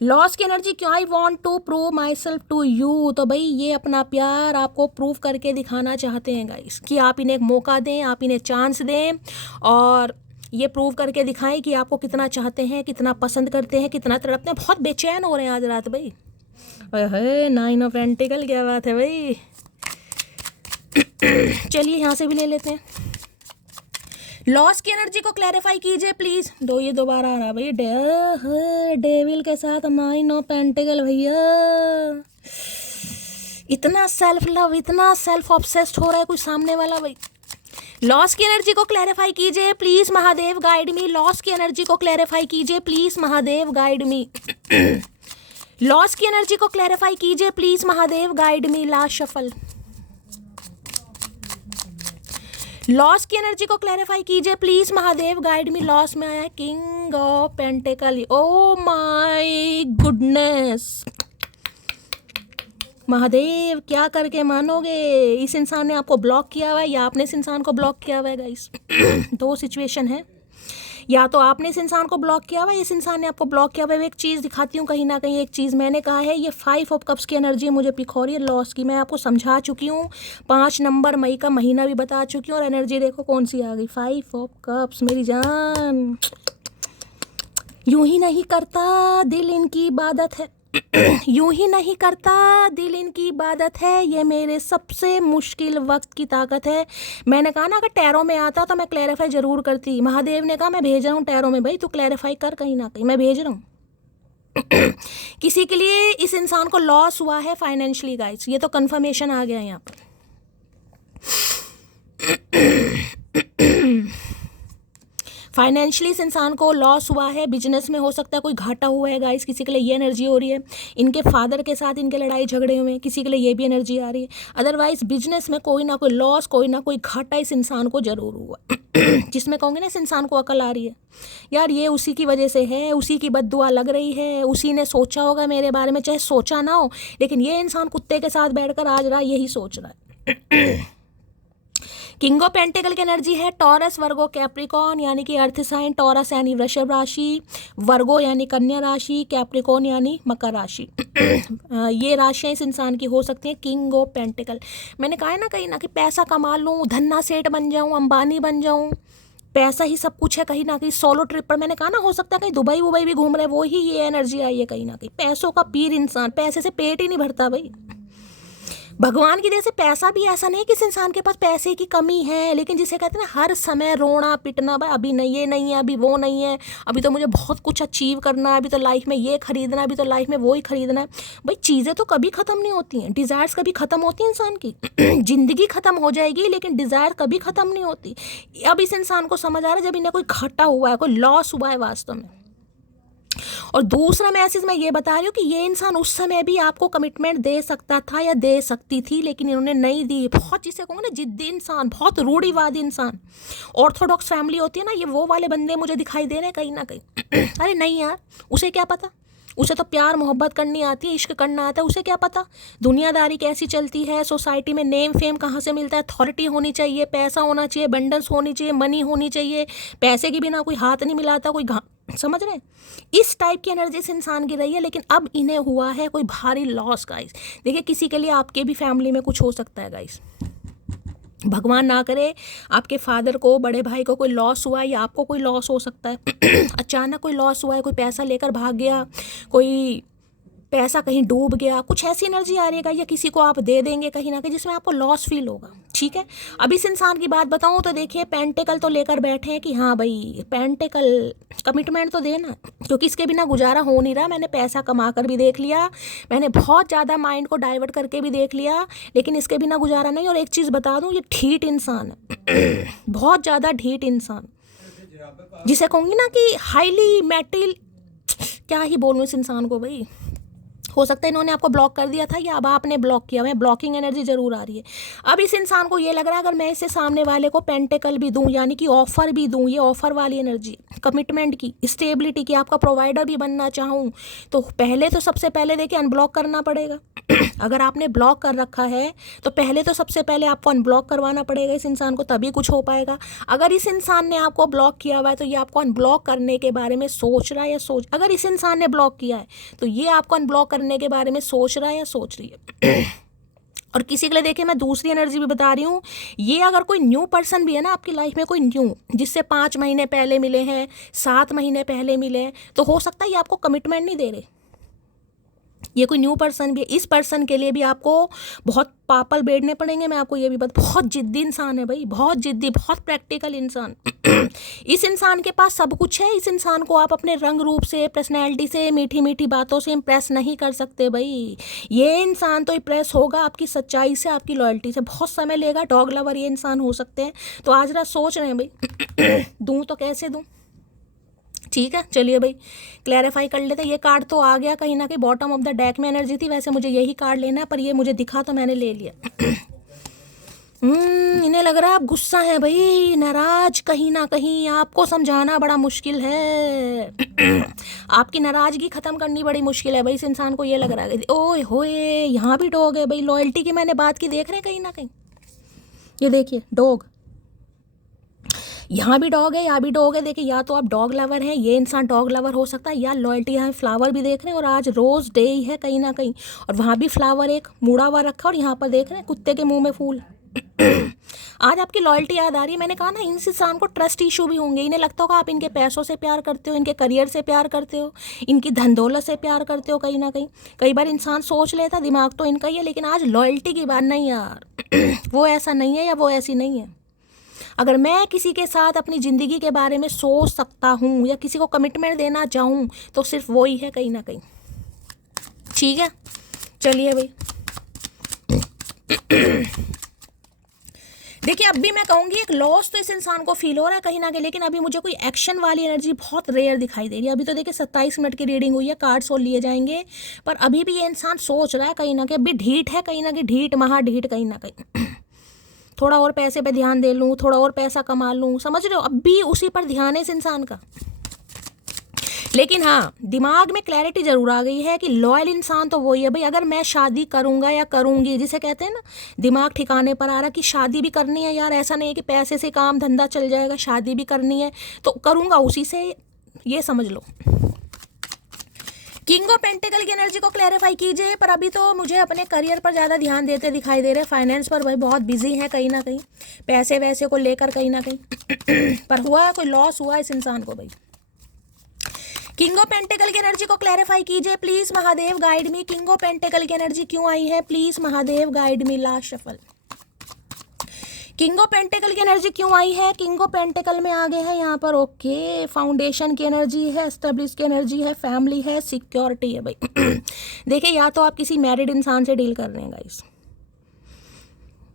Loss की एनर्जी क्यों? I want to prove myself to you. तो भाई ये अपना प्यार आपको प्रूव करके दिखाना चाहते हैं गाइस, कि आप इन्हें एक मौका दें, आप इन्हें चांस दें और ये प्रूव करके दिखाएं कि आपको कितना चाहते हैं, कितना पसंद करते हैं, कितना तड़पते हैं। बहुत बेचैन हो रहे हैं आज रात भाई। अरे 9 ऑफ पेंटिकल, क्या बात है भाई। चलिए यहाँ से भी ले लेते हैं। लॉस की एनर्जी को क्लैरिफाई कीजिए प्लीज। ये दोबारा आ रहा है भैया। डेविल के साथ 9 ऑफ पेंटिकल भैया। इतना सेल्फ लव, इतना सेल्फ ऑब्सेस्ड हो रहा है कोई सामने वाला भाई। लॉस की एनर्जी को क्लैरिफाई कीजिए please Mahadev guide me. Loss की एनर्जी को क्लैरिफाई कीजिए please Mahadev guide me. Loss की एनर्जी को क्लैरिफाई कीजिए please Mahadev guide me. Last shuffle. Loss की एनर्जी को क्लैरिफाई कीजिए please Mahadev guide me. Loss में आया है king of pentacle. Oh my goodness Mahadev, क्या करके मानोगे? इस इंसान ने आपको ब्लॉक किया हुआ है या आपने इस इंसान को ब्लॉक किया हुआ है गाइस। दो सिचुएशन है, या तो आपने इस इंसान को ब्लॉक किया हुआ है, इस इंसान ने आपको ब्लॉक किया हुआ है। एक चीज़ दिखाती हूँ कहीं ना कहीं, एक चीज़ मैंने कहा है, ये 5 ऑफ कप्स की एनर्जी मुझे पिक हो रही है लॉस की। मैं आपको समझा चुकी हूँ, 5 नंबर मई का महीना भी बता चुकी हूँ, और एनर्जी देखो कौन सी आ गई, 5 ऑफ कप्स। मेरी जान, यूं ही नहीं करता दिल इनकी इबादत है। यूं ही नहीं करता दिल इनकी इबादत है, ये मेरे सबसे मुश्किल वक्त की ताकत है। मैंने कहा ना, अगर टैरो में आता तो मैं क्लैरिफाई जरूर करती। महादेव ने कहा मैं भेज रहा हूँ टैरो में, भाई तू क्लैरिफाई कर कहीं ना कहीं, मैं भेज रहा हूँ। किसी के लिए इस इंसान को लॉस हुआ है फाइनेंशियली गाइस, ये तो कंफर्मेशन आ गया यहाँ पर। फाइनेंशियली इस इंसान को लॉस हुआ है, बिजनेस में हो सकता है कोई घाटा हुआ है गाइस, किसी के लिए ये एनर्जी हो रही है। इनके फादर के साथ इनके लड़ाई झगड़े हुए हैं, किसी के लिए ये भी एनर्जी आ रही है। अदरवाइज बिजनेस में कोई ना कोई लॉस, कोई ना कोई घाटा इस इंसान को जरूर हुआ। जिसमें कहूँगे ना इस इंसान को अकल आ रही है, यार ये उसी की वजह से है, उसी की बद्दुआ लग रही है, उसी ने सोचा होगा मेरे बारे में, चाहे सोचा ना हो, लेकिन ये इंसान कुत्ते के साथ बैठकर आज रहा यही सोच रहा है। किंग ऑफ पेंटिकल की एनर्जी है टॉरस, वर्गो, कैप्रिकॉन, यानी कि अर्थ साइन। टॉरस यानी वृषभ राशि, वर्गो यानी कन्या राशि, कैप्रिकॉन यानी मकर राशि। ये राशियाँ इस इंसान की हो सकती हैं। किंग ऑफ पेंटिकल, मैंने कहा है ना कहीं ना कि पैसा कमा लूँ, धन्ना सेठ बन जाऊँ, अंबानी बन जाऊँ, पैसा ही सब कुछ है कहीं ना कहीं। सोलो ट्रिप पर मैंने कहा ना, हो सकता है कहीं दुबई वुबई भी घूम रहे, वो ही ये एनर्जी आई है कहीं ना कहीं। पैसों का पीर इंसान, पैसे से पेट ही नहीं भरता भाई। भगवान की दया से पैसा भी ऐसा नहीं कि इस इंसान के पास पैसे की कमी है, लेकिन जिसे कहते हैं ना हर समय रोना पिटना, भाई अभी नहीं, ये नहीं है, अभी वो नहीं है, अभी तो मुझे बहुत कुछ अचीव करना है, अभी तो लाइफ में ये खरीदना है, अभी तो लाइफ में वो ही खरीदना है। भाई चीज़ें तो कभी ख़त्म नहीं होती हैं, डिज़ायर्स कभी ख़त्म होती हैं इंसान की। ज़िंदगी ख़त्म हो जाएगी लेकिन डिज़ायर कभी ख़त्म नहीं होती। अब इस इंसान को समझ आ रहा है जब इन्हें कोई घाटा हुआ है, कोई लॉस हुआ है वास्तव में। और दूसरा मैसेज मैं ये बता रही हूँ कि ये इंसान उस समय भी आपको कमिटमेंट दे सकता था या दे सकती थी, लेकिन इन्होंने नहीं दी। बहुत, जिसे कहूँगा ना जिद्दी इंसान, बहुत रूढ़िवादी इंसान, ऑर्थोडॉक्स फैमिली होती है ना, ये वो वाले बंदे मुझे दिखाई दे रहे हैं कहीं ना कहीं। अरे नहीं यार, उसे क्या पता, उसे तो प्यार मोहब्बत करनी आती है, इश्क करना आता है, उसे क्या पता दुनियादारी कैसी चलती है, सोसाइटी में नेम फेम कहाँ से मिलता है, अथॉरिटी होनी चाहिए, पैसा होना चाहिए, बंडल्स होनी चाहिए, मनी होनी चाहिए, पैसे के बिना कोई हाथ नहीं मिलाता, कोई समझ रहे हैं? इस टाइप की एनर्जी से इंसान की रही है, लेकिन अब इन्हें हुआ है कोई भारी लॉस गाइस। देखिए किसी के लिए आपके भी फैमिली में कुछ हो सकता है गाइस, भगवान ना करे आपके फादर को, बड़े भाई को कोई लॉस हुआ है, या आपको कोई लॉस हो सकता है। अचानक कोई लॉस हुआ है, कोई पैसा लेकर भाग गया, कोई पैसा कहीं डूब गया, कुछ ऐसी एनर्जी आ रही है, या किसी को आप दे देंगे कहीं ना कहीं जिसमें आपको लॉस फील होगा। ठीक है, अब इस इंसान की बात बताऊं तो देखिए पेंटिकल तो लेकर बैठे हैं कि हाँ भाई पेंटिकल, कमिटमेंट तो देना, क्योंकि इसके बिना गुजारा हो नहीं रहा। मैंने पैसा कमा कर भी देख लिया, मैंने बहुत ज़्यादा माइंड को डाइवर्ट करके भी देख लिया, लेकिन इसके बिना गुजारा नहीं। और एक चीज़ बता दूँ, ये ढीठ इंसान है, बहुत ज़्यादा ढीठ इंसान, जिसे कहूँगी ना कि हाईली मेटल, क्या ही बोलूँ इस इंसान को भाई। हो सकता है इन्होंने आपको ब्लॉक कर दिया था या अब आपने ब्लॉक किया है, ब्लॉकिंग एनर्जी जरूर आ रही है। अब इस इंसान को ये लग रहा है अगर मैं इससे सामने वाले को पेंटेकल भी दूं, यानी कि ऑफर भी दूं, ये ऑफर वाली एनर्जी, कमिटमेंट की, स्टेबिलिटी की, आपका प्रोवाइडर भी बनना चाहूँ, तो पहले तो सबसे पहले देखिए अनब्लॉक करना पड़ेगा। अगर आपने ब्लॉक कर रखा है तो पहले तो सबसे पहले आपको अनब्लॉक करवाना पड़ेगा इस इंसान को, तभी कुछ हो पाएगा। अगर इस इंसान ने आपको ब्लॉक किया हुआ है तो ये आपको अनब्लॉक करने के बारे में सोच रहा है या अगर इस इंसान ने ब्लॉक किया है तो ये आपको अनब्लॉक करने के बारे में सोच रहा है या सोच रही है। और किसी के लिए देखिए मैं दूसरी एनर्जी भी बता रही हूँ, ये अगर कोई न्यू पर्सन भी है ना आपकी लाइफ में, कोई न्यू जिससे 5 महीने पहले मिले हैं, 7 महीने पहले मिले हैं, तो हो सकता है ये आपको कमिटमेंट नहीं दे रहे। ये कोई न्यू पर्सन भी है, इस पर्सन के लिए भी आपको बहुत पापल बैठने पड़ेंगे। मैं आपको ये भी बहुत जिद्दी इंसान है भाई, बहुत जिद्दी, बहुत प्रैक्टिकल इंसान। इस इंसान के पास सब कुछ है। इस इंसान को आप अपने रंग रूप से, पर्सनैलिटी से, मीठी मीठी बातों से इम्प्रेस नहीं कर सकते भाई। ये इंसान तो इम्प्रेस होगा आपकी सच्चाई से, आपकी लॉयल्टी से, बहुत समय लेगा। डॉग लवर ये इंसान हो सकते हैं। तो आज रात सोच रहे हैं भाई दूँ तो कैसे दूँ। ठीक है, चलिए भाई क्लैरिफाई कर लेते हैं। ये कार्ड तो आ गया कहीं ना कहीं, बॉटम ऑफ द डेक में एनर्जी थी, वैसे मुझे यही कार्ड लेना है पर ये मुझे दिखा तो मैंने ले लिया। इन्हें लग रहा है आप गुस्सा है भाई, नाराज, कहीं ना कहीं आपको समझाना बड़ा मुश्किल है। आपकी नाराजगी खत्म करनी बड़ी मुश्किल है भाई। इस इंसान को ये लग रहा है ओए होए यहाँ भी डॉग है भाई। लॉयल्टी की मैंने बात की, देख रहे हैं कहीं ना कहीं, ये देखिए डॉग, यहाँ भी डॉग है, यहाँ भी डॉग है। देखिए या तो आप डॉग लवर हैं, ये इंसान डॉग लवर हो सकता है, या लॉयल्टी। यहाँ फ्लावर भी देख रहे हैं और आज रोज डे ही है कहीं ना कहीं, और वहाँ भी फ्लावर एक मुड़ा हुआ रखा, और यहाँ पर देख रहे हैं कुत्ते के मुंह में फूल। आज आपकी लॉयल्टी याद आ रही है। मैंने कहा ना इन इंसान को ट्रस्ट इशू भी होंगे। इन्हें लगता होगा आप इनके पैसों से प्यार करते हो, इनके करियर से प्यार करते हो, इनकी धन दौलत से प्यार करते हो कहीं ना कहीं। कई बार इंसान सोच लेता दिमाग तो इनका ही है, लेकिन आज लॉयल्टी की बात नहीं यार। वो ऐसा नहीं है या वो ऐसी नहीं है। अगर मैं किसी के साथ अपनी ज़िंदगी के बारे में सोच सकता हूँ या किसी को कमिटमेंट देना चाहूँ तो सिर्फ वो ही है कहीं ना कहीं। ठीक है, चलिए भाई देखिए अब भी मैं कहूँगी एक लॉस तो इस इंसान को फील हो रहा है कहीं ना कहीं, लेकिन अभी मुझे कोई एक्शन वाली एनर्जी बहुत रेयर दिखाई दे रही है। अभी तो देखिए 27 मिनट की रीडिंग हुई है, कार्ड्स और लिए जाएंगे, पर अभी भी ये इंसान सोच रहा है कहीं ना कहीं, अभी ढीठ है कहीं ना कहीं, ढीठ महा ढीठ कहीं ना कहीं। थोड़ा और पैसे पे ध्यान दे लूँ, थोड़ा और पैसा कमा लूँ, समझ रहे हो, अब भी उसी पर ध्यान है इस इंसान का। लेकिन हाँ दिमाग में क्लैरिटी जरूर आ गई है कि लॉयल इंसान तो वही है भाई। अगर मैं शादी करूँगा या करूँगी, जिसे कहते हैं ना दिमाग ठिकाने पर आ रहा कि शादी भी करनी है यार, ऐसा नहीं है कि पैसे से काम धंधा चल जाएगा, शादी भी करनी है तो करूँगा उसी से, ये समझ लो। किंग ऑफ पेंटिकल की एनर्जी को क्लैरिफाई कीजिए। पर अभी तो मुझे अपने करियर पर ज़्यादा ध्यान देते दिखाई दे रहे हैं, फाइनेंस पर भाई बहुत बिजी हैं कहीं ना कहीं, पैसे वैसे को लेकर कहीं ना कहीं। पर हुआ कोई लॉस हुआ इस इंसान को भाई। किंग ऑफ पेंटिकल की एनर्जी को क्लैरिफाई कीजिए please Mahadev, guide me. King of pentacle की एनर्जी क्यों आई है please Mahadev, guide me. Last shuffle. King of pentacle की एनर्जी क्यों आई है? किंग ऑफ पेंटिकल में आ गए हैं यहाँ पर। ओके, फाउंडेशन की एनर्जी है, एस्टेब्लिश की एनर्जी है, फैमिली है, सिक्योरिटी है भाई। देखिए या तो आप किसी मैरिड इंसान से डील कर रहे हैं गाइस,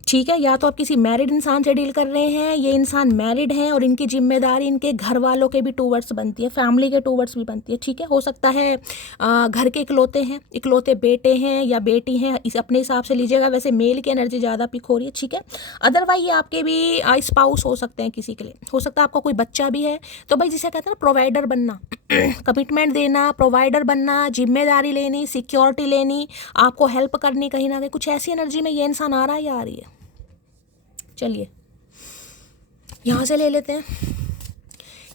ठीक है, या तो आप किसी मैरिड इंसान से डील कर रहे हैं, ये इंसान मैरिड हैं और इनकी जिम्मेदारी इनके घर वालों के भी टूवर्ड्स बनती है, फैमिली के टूवर्ड्स भी बनती है। ठीक है, हो सकता है घर के इकलौते हैं, इकलौते बेटे हैं या बेटी हैं, इस अपने हिसाब से लीजिएगा। वैसे मेल की एनर्जी ज़्यादा पिक हो रही है, ठीक है। अदरवाइज ये आपके भी स्पाउस हो सकते हैं किसी के लिए, हो सकता है आपका कोई बच्चा भी है। तो भाई जिसे कहते हैं ना प्रोवाइडर बनना, कमिटमेंट देना, प्रोवाइडर बनना, जिम्मेदारी लेनी, सिक्योरिटी लेनी, आपको हेल्प करनी कहीं ना कहीं, कुछ ऐसी एनर्जी में ये इंसान आ रहा है या आ रही है। चलिए यहां से ले लेते हैं।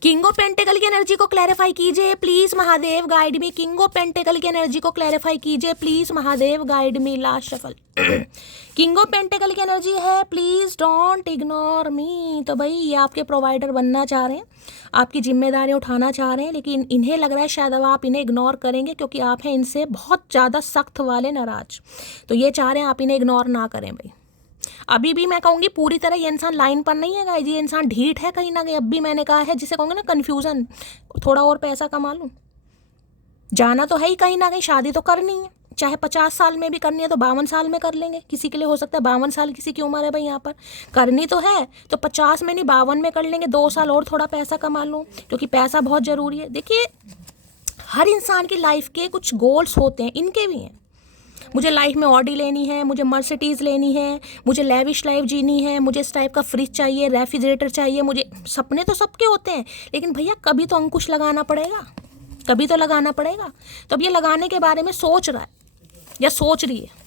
किंग ऑफ पेंटिकल की एनर्जी को क्लैरिफाई कीजिए please Mahadev, guide me. King of pentacle की एनर्जी को क्लैरिफाई कीजिए please Mahadev, guide me. Last shuffle. King of pentacle की एनर्जी है प्लीज डोंट इग्नोर मी। तो भाई ये आपके प्रोवाइडर बनना चाह रहे हैं, आपकी जिम्मेदारी उठाना चाह रहे हैं, लेकिन इन्हें लग रहा है शायद अब आप इन्हें इग्नोर करेंगे क्योंकि आप हैं इनसे बहुत ज़्यादा सख्त वाले नाराज। तो ये चाह रहे हैं आप इन्हें इग्नोर ना करें भाई। अभी भी मैं कहूँगी पूरी तरह ये इंसान लाइन पर नहीं है गाइस, ये इंसान ढीठ है कहीं ना कहीं। अब भी मैंने कहा है जिसे कहूँगे ना कन्फ्यूज़न, थोड़ा और पैसा कमा लूँ, जाना तो है ही कहीं ना कहीं, शादी तो करनी है, चाहे 50 साल में भी करनी है तो 52 साल में कर लेंगे। किसी के लिए हो सकता है 52 साल किसी की उम्र है भाई, यहाँ पर करनी तो है तो 50 में नहीं 52 में कर लेंगे, 2 साल और थोड़ा पैसा कमा लूँ क्योंकि पैसा बहुत ज़रूरी है। देखिए हर इंसान की लाइफ के कुछ गोल्स होते हैं, इनके भी हैं। मुझे लाइफ में ऑडी लेनी है, मुझे मर्सिडीज़ लेनी है, मुझे लेविश लाइफ जीनी है, मुझे इस टाइप का फ्रिज चाहिए, रेफ्रिजरेटर चाहिए, मुझे सपने तो सबके होते हैं, लेकिन भैया कभी तो अंकुश लगाना पड़ेगा, कभी तो लगाना पड़ेगा। तो अब ये लगाने के बारे में सोच रहा है या सोच रही है।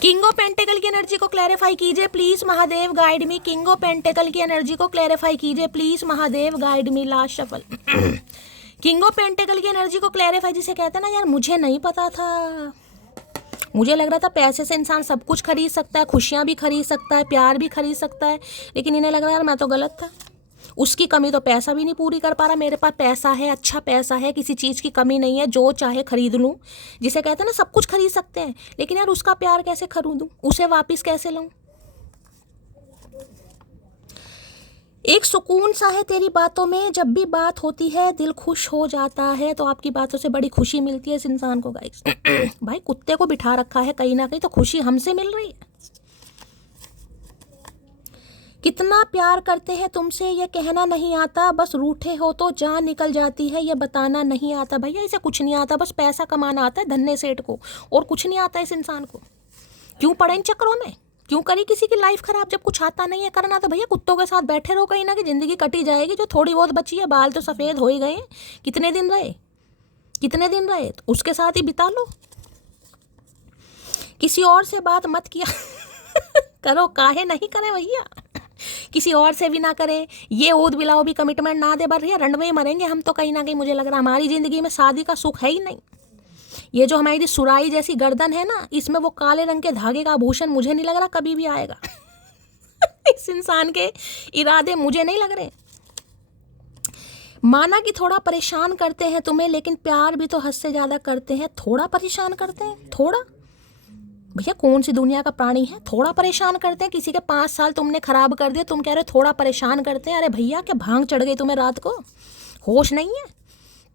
किंग ऑफ पेंटेकल की एनर्जी को क्लैरिफाई कीजिए please Mahadev, guide me. King of pentacle की एनर्जी को क्लैरिफाई कीजिए please Mahadev, guide me. Last shuffle. King of pentacle की एनर्जी को क्लैरिफाई, जिसे कहते हैं ना यार मुझे नहीं पता था, मुझे लग रहा था पैसे से इंसान सब कुछ खरीद सकता है, खुशियाँ भी खरीद सकता है, प्यार भी खरीद सकता है, लेकिन इन्हें लग रहा है यार मैं तो गलत था। उसकी कमी तो पैसा भी नहीं पूरी कर पा रहा, मेरे पास पैसा है, अच्छा पैसा है, किसी चीज़ की कमी नहीं है, जो चाहे खरीद लूँ। जिसे कहते हैं ना सब कुछ खरीद सकते हैं, लेकिन यार उसका प्यार कैसे खरीदूँ, उसे वापस कैसे लाऊं। एक सुकून सा है तेरी बातों में, जब भी बात होती है दिल खुश हो जाता है। तो आपकी बातों से बड़ी खुशी मिलती है इस इंसान को गाइस। भाई कुत्ते को बिठा रखा है कहीं ना कहीं, तो खुशी हमसे मिल रही है। कितना प्यार करते हैं तुमसे ये कहना नहीं आता, बस रूठे हो तो जान निकल जाती है ये बताना नहीं आता। भैया इसे कुछ नहीं आता, बस पैसा कमाना आता है धन्ने सेठ को, और कुछ नहीं आता इस इंसान को। क्यों पड़े इन चक्करों में, क्यों करी किसी की लाइफ खराब, जब कुछ आता नहीं है करना। तो भैया कुत्तों के साथ बैठे रहो, कहीं ना कि ज़िंदगी कटी जाएगी। जो थोड़ी बहुत बची है, बाल तो सफ़ेद हो ही गए, कितने दिन रहे, कितने दिन रहे, तो उसके साथ ही बिता लो। किसी और से बात मत किया करो, काहे नहीं करें भैया, किसी और से भी ना करें, ये ऊद बिलाओ भी कमिटमेंट ना दे, बर भैया रंड में ही मरेंगे हम तो कहीं ना कहीं। मुझे लग रहा है हमारी ज़िंदगी में शादी का सुख है ही नहीं। ये जो हमारी सुराई जैसी गर्दन है ना, इसमें वो काले रंग के धागे का आभूषण मुझे नहीं लग रहा कभी भी आएगा। इस इंसान के इरादे मुझे नहीं लग रहे। माना कि थोड़ा परेशान करते हैं तुम्हें, लेकिन प्यार भी तो हद से ज़्यादा करते हैं। थोड़ा परेशान करते हैं, थोड़ा, भैया कौन सी दुनिया का प्राणी है थोड़ा परेशान करते हैं। किसी के 5 साल तुमने खराब कर दिए, तुम कह रहे हो थोड़ा परेशान करते हैं। अरे भैया क्या भांग चढ़ गई तुम्हें रात को, होश नहीं है।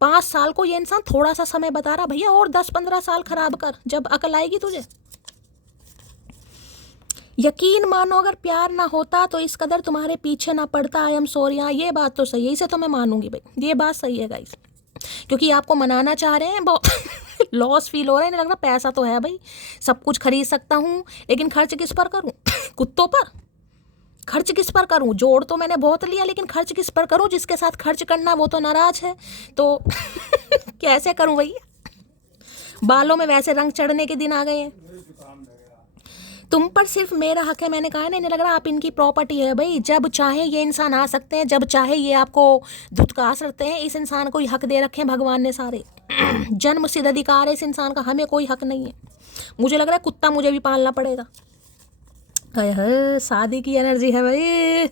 5 साल को ये इंसान थोड़ा सा समय बता रहा, भैया और 10-15 साल खराब कर, जब अकल आएगी तुझे। यकीन मानो अगर प्यार ना होता तो इस कदर तुम्हारे पीछे ना पड़ता। I am sorry. हाँ ये बात तो सही है, इसे तो मैं मानूंगी भाई, ये बात सही है गाइस, क्योंकि आपको मनाना चाह रहे हैं, बहुत लॉस फील हो रहा है। इन्हें लग रहा पैसा तो है भाई, सब कुछ खरीद सकता हूँ, लेकिन खर्च किस पर करूँ, कुत्तों पर खर्च किस पर करूं। जोड़ तो मैंने बहुत लिया, लेकिन खर्च किस पर करूं, जिसके साथ खर्च करना वो तो नाराज है, तो कैसे करूं भैया। बालों में वैसे रंग चढ़ने के दिन आ गए हैं। तुम पर सिर्फ मेरा हक है, मैंने कहा ना, इन्हें लग रहा आप इनकी प्रॉपर्टी है भाई। जब चाहे ये इंसान आ सकते हैं, जब चाहे ये आपको धुतकार सकते हैं। इस इंसान को हक दे रखे हैं भगवान ने सारे। जन्म सिद्ध अधिकार है इस इंसान का, हमें कोई हक नहीं है। मुझे लग रहा है कुत्ता मुझे भी पालना पड़ेगा। शादी की एनर्जी है भाई,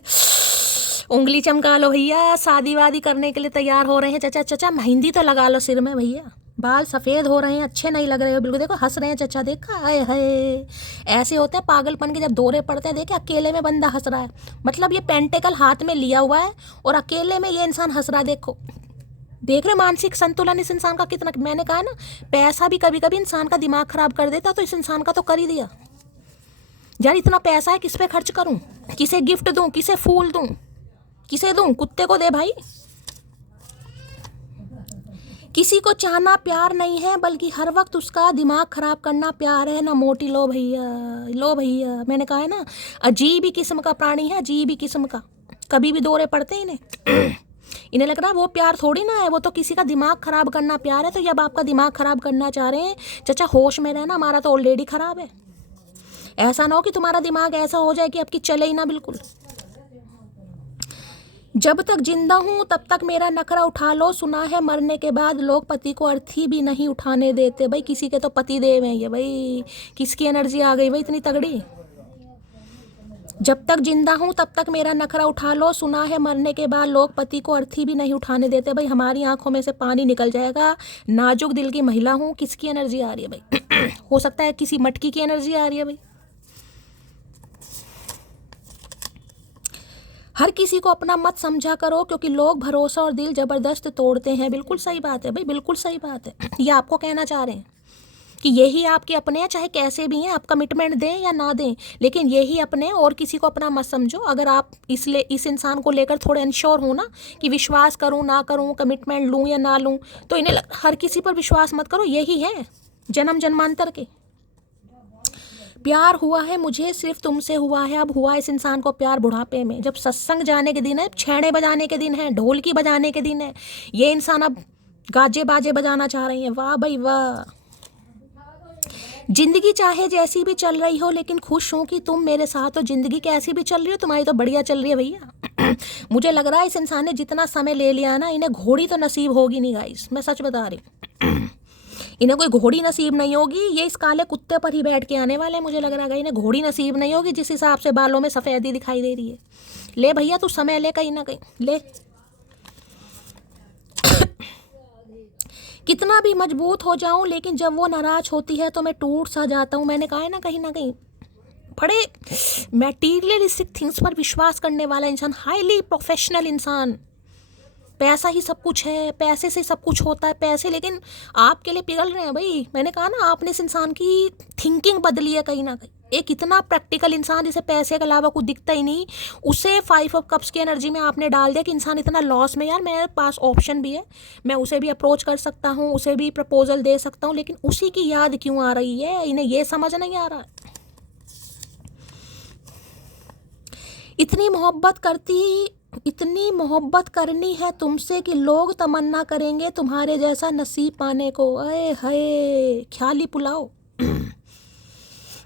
उंगली चमका लो भैया, शादी वादी करने के लिए तैयार हो रहे हैं। चचा चचा मेहंदी तो लगा लो सिर में भैया, बाल सफ़ेद हो रहे हैं, अच्छे नहीं लग रहे हो बिल्कुल। देखो हंस रहे हैं चचा, देखा आए है। ऐसे होते हैं पागलपन के जब दौरे पड़ते हैं। देखे अकेले में बंदा हंस रहा है, मतलब ये पेंटेकल हाथ में लिया हुआ है और अकेले में ये इंसान हंस रहा है। देखो देख रहे मानसिक संतुलन इस इंसान का कितना। मैंने कहा ना पैसा भी कभी कभी इंसान का दिमाग खराब कर देता, तो इस इंसान का तो कर ही दिया। यार इतना पैसा है, किस पे खर्च करूं, किसे गिफ्ट दूं, किसे फूल दूं, किसे दूं, कुत्ते को दे भाई। किसी को चाहना प्यार नहीं है, बल्कि हर वक्त उसका दिमाग खराब करना प्यार है ना। मोटी लो भैया, लो भैया, मैंने कहा है ना अजीब ही किस्म का प्राणी है, अजीब ही किस्म का। कभी भी दौरे पड़ते हैं इन्हें। इन्हें लग रहा है वो प्यार थोड़ी ना है, वो तो किसी का दिमाग खराब करना प्यार है। तो जब आपका दिमाग खराब करना चाह रहे हैं चचा, होश में रहना, हमारा तो ऑलरेडी खराब है। ऐसा ना हो कि तुम्हारा दिमाग ऐसा हो जाए कि आपकी चले ही ना बिल्कुल। जब तक जिंदा हूँ तब तक मेरा नखरा उठा लो, सुना है मरने के बाद लोग पति को अर्थी भी नहीं उठाने देते। भाई किसी के तो पति देव हैं ये, भाई किसकी एनर्जी आ गई भाई इतनी तगड़ी। जब तक जिंदा हूँ तब तक मेरा नखरा उठा लो, सुना है मरने के बाद लोग पति को अर्थी भी नहीं उठाने देते। भाई हमारी आंखों में से पानी निकल जाएगा। नाजुक दिल की महिला हूँ, किसकी एनर्जी आ रही है भाई। हो सकता है किसी मटकी की एनर्जी आ रही है भाई। हर किसी को अपना मत समझा करो, क्योंकि लोग भरोसा और दिल जबरदस्त तोड़ते हैं। बिल्कुल सही बात है भाई, बिल्कुल सही बात है। ये आपको कहना चाह रहे हैं कि यही आपके अपने हैं, चाहे कैसे भी हैं, आप कमिटमेंट दें या ना दें, लेकिन यही अपने हैं, और किसी को अपना मत समझो। अगर आप इसलिए इस इंसान को लेकर थोड़े अनश्योर हो ना कि विश्वास करूं ना करूं, कमिटमेंट लूं या ना लूं, तो इन्हें हर किसी पर विश्वास मत करो। यही है जन्म जन्मांतर के। प्यार हुआ है मुझे, सिर्फ तुमसे हुआ है। अब हुआ इस इंसान को प्यार बुढ़ापे में, जब सत्संग जाने के दिन है, छेड़े बजाने के दिन है, ढोलकी बजाने के दिन है। ये इंसान अब गाजे बाजे बजाना चाह रही है। वाह भाई वाह। जिंदगी चाहे जैसी भी चल रही हो, लेकिन खुश हूं कि तुम मेरे साथ हो। जिंदगी कैसी भी चल रही हो, तुम्हारी तो बढ़िया चल रही है भैया। मुझे लग रहा है इस इंसान ने जितना समय ले लिया ना, इन्हें घोड़ी तो नसीब होगी नहीं गाइस, मैं सच बता रही हूँ। इन्हें कोई घोड़ी नसीब नहीं होगी, ये इस काले कुत्ते पर ही बैठ के आने वाले हैं। मुझे लग रहा है इन्हें घोड़ी नसीब नहीं होगी, जिस हिसाब से बालों में सफ़ेदी दिखाई दे रही है। ले भैया तू समय ले कहीं ना कहीं ले। कितना भी मजबूत हो जाऊं, लेकिन जब वो नाराज होती है तो मैं टूट सा जाता हूँ। मैंने कहा है ना कहीं बड़े मैटीरियलिस्टिक थिंग्स पर विश्वास करने वाला इंसान, हाईली प्रोफेशनल इंसान। पैसा ही सब कुछ है, पैसे से सब कुछ होता है, पैसे लेकिन आपके लिए पिघल रहे हैं भाई। मैंने कहा ना आपने इस इंसान की थिंकिंग बदली है कहीं ना कहीं। एक इतना प्रैक्टिकल इंसान जिसे पैसे के अलावा कुछ दिखता ही नहीं, उसे 5 ऑफ कप्स की एनर्जी में आपने डाल दिया कि इंसान इतना लॉस में, यार मेरे पास ऑप्शन भी है, मैं उसे भी अप्रोच कर सकता हूँ, उसे भी प्रपोजल दे सकता हूँ, लेकिन उसी की याद क्यों आ रही है, इन्हें ये समझ नहीं आ रहा। इतनी मोहब्बत करनी है तुमसे कि लोग तमन्ना करेंगे तुम्हारे जैसा नसीब पाने को। अरे हाय ख्याली पुलाव।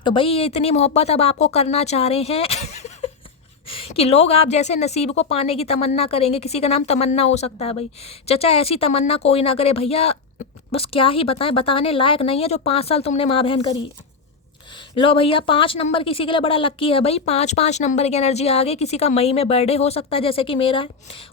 तो भाई ये इतनी मोहब्बत अब आपको करना चाह रहे हैं कि लोग आप जैसे नसीब को पाने की तमन्ना करेंगे। किसी का नाम तमन्ना हो सकता है भाई। चचा ऐसी तमन्ना कोई ना करे भैया, बस क्या ही बताएं, बताने लायक नहीं है जो 5 साल तुमने माँ बहन करी। लो भैया 5 नंबर किसी के लिए बड़ा लक्की है भाई। 5 नंबर की एनर्जी आ गई। किसी का मई में बर्थडे हो सकता है, जैसे कि मेरा है,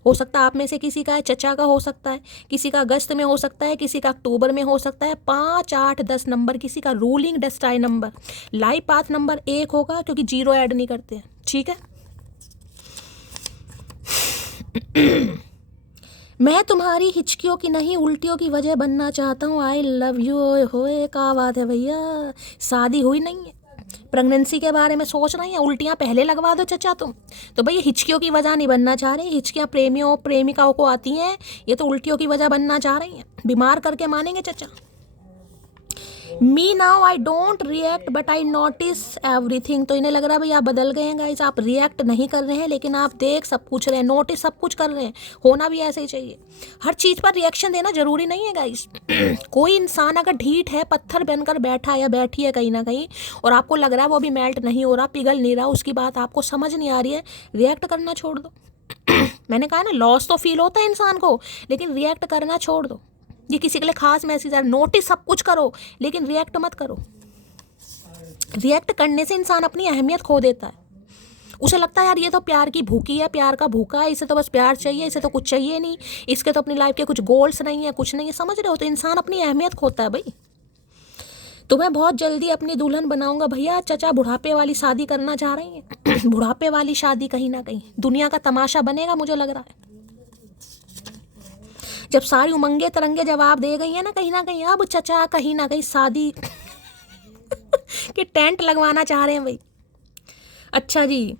हो सकता है आप में से किसी का है, चचा का हो सकता है, किसी का अगस्त में हो सकता है, किसी का अक्टूबर में हो सकता है। 5, 8, 10 नंबर किसी का ruling destined number. Life path number 1 होगा, क्योंकि 0 ऐड नहीं करते हैं, ठीक है। मैं तुम्हारी हिचकियों की नहीं, उल्टियों की वजह बनना चाहता हूँ। आई लव यू। होए क्या बात है भैया, शादी हुई नहीं है, प्रेगनेंसी के बारे में सोच रही हैं, उल्टियाँ पहले लगवा दो चचा तुम। तो भैया हिचकियों की वजह नहीं बनना चाह रहे, हिचकियाँ प्रेमियों प्रेमिकाओं को आती हैं, ये तो उल्टियों की वजह बनना चाह रही हैं। बीमार करके मानेंगे चचा। Me now I don't react but I notice everything. तो इन्हें लग रहा है भाई आप बदल गए हैं गाइस, आप रिएक्ट नहीं कर रहे हैं, लेकिन आप देख सब कुछ रहे हैं, नोटिस सब कुछ कर रहे हैं। होना भी ऐसे ही चाहिए, हर चीज़ पर रिएक्शन देना जरूरी नहीं है गाइस। कोई इंसान अगर ढीठ है, पत्थर बनकर बैठा या बैठी है कहीं ना कहीं, और आपको लग रहा है वो अभी मेल्ट नहीं हो रहा, पिघल नहीं रहा, उसकी बात आपको समझ नहीं आ रही है, रिएक्ट करना छोड़ दो। मैंने कहा ना लॉस तो फील होता है इंसान को, लेकिन रिएक्ट करना छोड़ दो। ये किसी के लिए खास मैसेज है, नोटिस सब कुछ करो लेकिन रिएक्ट मत करो। रिएक्ट करने से इंसान अपनी अहमियत खो देता है। उसे लगता है यार ये तो प्यार की भूखी है, प्यार का भूखा है, इसे तो बस प्यार चाहिए, इसे तो कुछ चाहिए नहीं, इसके तो अपनी लाइफ के कुछ गोल्स नहीं है, कुछ नहीं है, समझ रहे हो। तो इंसान अपनी अहमियत खोता है भाई। तुम्हें बहुत जल्दी अपनी दुल्हन बनाऊंगा भैया। चचा बुढ़ापे वाली शादी करना चाह रही हैं। बुढ़ापे वाली शादी कहीं ना कहीं दुनिया का तमाशा बनेगा, मुझे लग रहा है। जब सारी उमंगे तरंगे जवाब दे गई है ना कहीं, अब चचा कहीं ना कहीं शादी के टेंट लगवाना चाह रहे हैं भाई। अच्छा जी,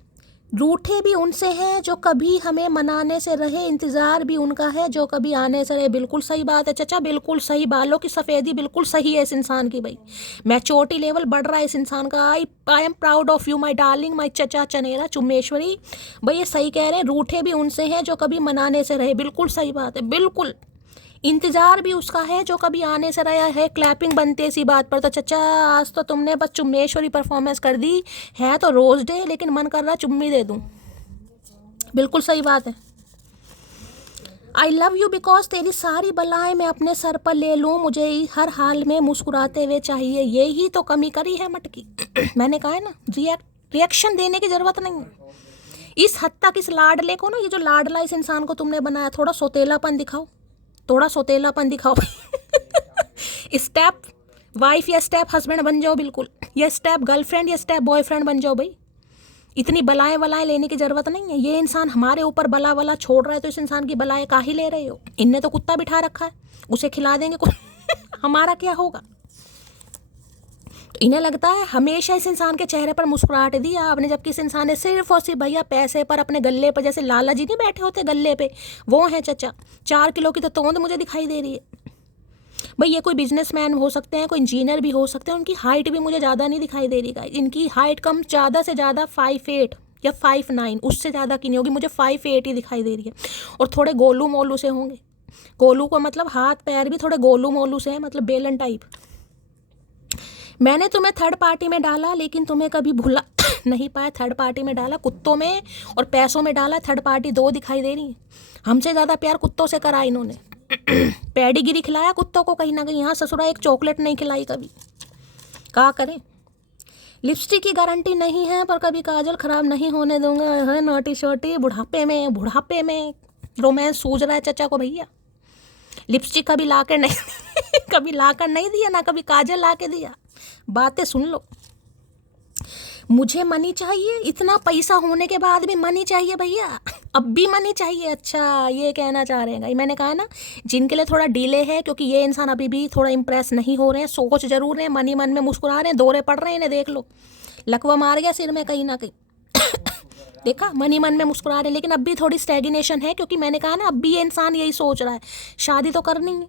रूठे भी उनसे हैं जो कभी हमें मनाने से रहे, इंतज़ार भी उनका है जो कभी आने से रहे। बिल्कुल सही बात है चचा, बिल्कुल सही। बालों की सफ़ेदी बिल्कुल सही है इस इंसान की भाई। मैच्योरिटी लेवल बढ़ रहा है इस इंसान का। I am proud of you my darling, my चचा चनेरा चुम्मेश्वरी। भाई ये सही कह रहे हैं, रूठे भी उनसे हैं जो कभी मनाने से रहे। बिल्कुल सही बात है, बिल्कुल। इंतज़ार भी उसका है जो कभी आने से रहा है। क्लैपिंग बनती है इसी बात पर। तो चचा आज तो तुमने बस चुम्मेश्वरी परफॉर्मेंस कर दी है, तो रोज़ डे, लेकिन मन कर रहा चुम्मी दे दूँ। बिल्कुल सही बात है। आई लव यू बिकॉज तेरी सारी बलाएं मैं अपने सर पर ले लूँ, मुझे हर हाल में मुस्कुराते हुए चाहिए, यही तो कमी करी है मटकी। मैंने कहा है ना रिएक्शन देने की ज़रूरत नहीं है। इस हद तक इस लाडले को ना, ये जो लाडला इस इंसान को तुमने बनाया, थोड़ा सोतेलापन दिखाओ, थोड़ा सोतेलापन दिखाओ। स्टेप वाइफ या स्टेप हस्बैंड बन जाओ बिल्कुल, या स्टेप गर्लफ्रेंड या स्टेप बॉयफ्रेंड बन जाओ भाई। इतनी बलाएं वलाएं लेने की ज़रूरत नहीं है। ये इंसान हमारे ऊपर बला वला छोड़ रहा है, तो इस इंसान की बलाएं काहे ले रहे हो। इनने तो कुत्ता बिठा रखा है, उसे खिला देंगे कुछ। हमारा क्या होगा। तो इन्हें लगता है हमेशा इस इंसान के चेहरे पर मुस्कुराहट दी आपने, जबकि इस इंसान ने सिर्फ और सिर्फ भैया पैसे पर अपने गले पर, जैसे लाला जी नहीं बैठे होते गले पे, वो हैं चचा। 4 किलो की तो तोंद मुझे दिखाई दे रही है भाई। ये कोई बिजनेसमैन हो सकते हैं, कोई इंजीनियर भी हो सकते हैं, उनकी हाइट भी मुझे ज़्यादा नहीं दिखाई दे रही गाइस। इनकी हाइट कम ज़्यादा से ज़्यादा 5'8" या 5'9", उससे ज़्यादा की नहीं होगी, मुझे 5'8" ही दिखाई दे रही है। और थोड़े गोलू मोलू से होंगे। गोलू को मतलब हाथ पैर भी थोड़े गोलू मोलू से है, मतलब बेलन टाइप। मैंने तुम्हें थर्ड पार्टी में डाला लेकिन तुम्हें कभी भुला नहीं पाया। थर्ड पार्टी में डाला, कुत्तों में और पैसों में डाला, थर्ड पार्टी 2 दिखाई दे रही है। हमसे ज़्यादा प्यार कुत्तों से करा इन्होंने। पेडिगिरी खिलाया कुत्तों को कहीं ना कहीं, यहाँ ससुरा एक चॉकलेट नहीं खिलाई कभी। क्या करें। लिपस्टिक की गारंटी नहीं है पर कभी काजल खराब नहीं होने दूंगा। है नोटी शोटी, बुढ़ापे में रोमांस सूझ रहा है चचा को भैया। लिपस्टिक कभी ला कर नहीं कभी ला कर नहीं दिया, ना कभी काजल ला के दिया। बातें सुन लो। मुझे मनी चाहिए, इतना पैसा होने के बाद भी मनी चाहिए भैया, अब भी मनी चाहिए। अच्छा ये कहना चाह रहे हैं। मैंने कहा ना जिनके लिए थोड़ा डिले है, क्योंकि ये इंसान अभी भी थोड़ा इम्प्रेस नहीं हो रहे हैं, सोच जरूर रहे हैं, मनी मन में मुस्कुरा रहे हैं, दौरे पड़ रहे हैं इन्हें, देख लो लकवा मार गया सिर में कहीं ना कहीं। देखा, मनी मन में मुस्कुरा रहे हैं, लेकिन अब भी थोड़ी स्टैग्नेशन है, क्योंकि मैंने कहा ना अब भी ये इंसान यही सोच रहा है शादी तो करनी है।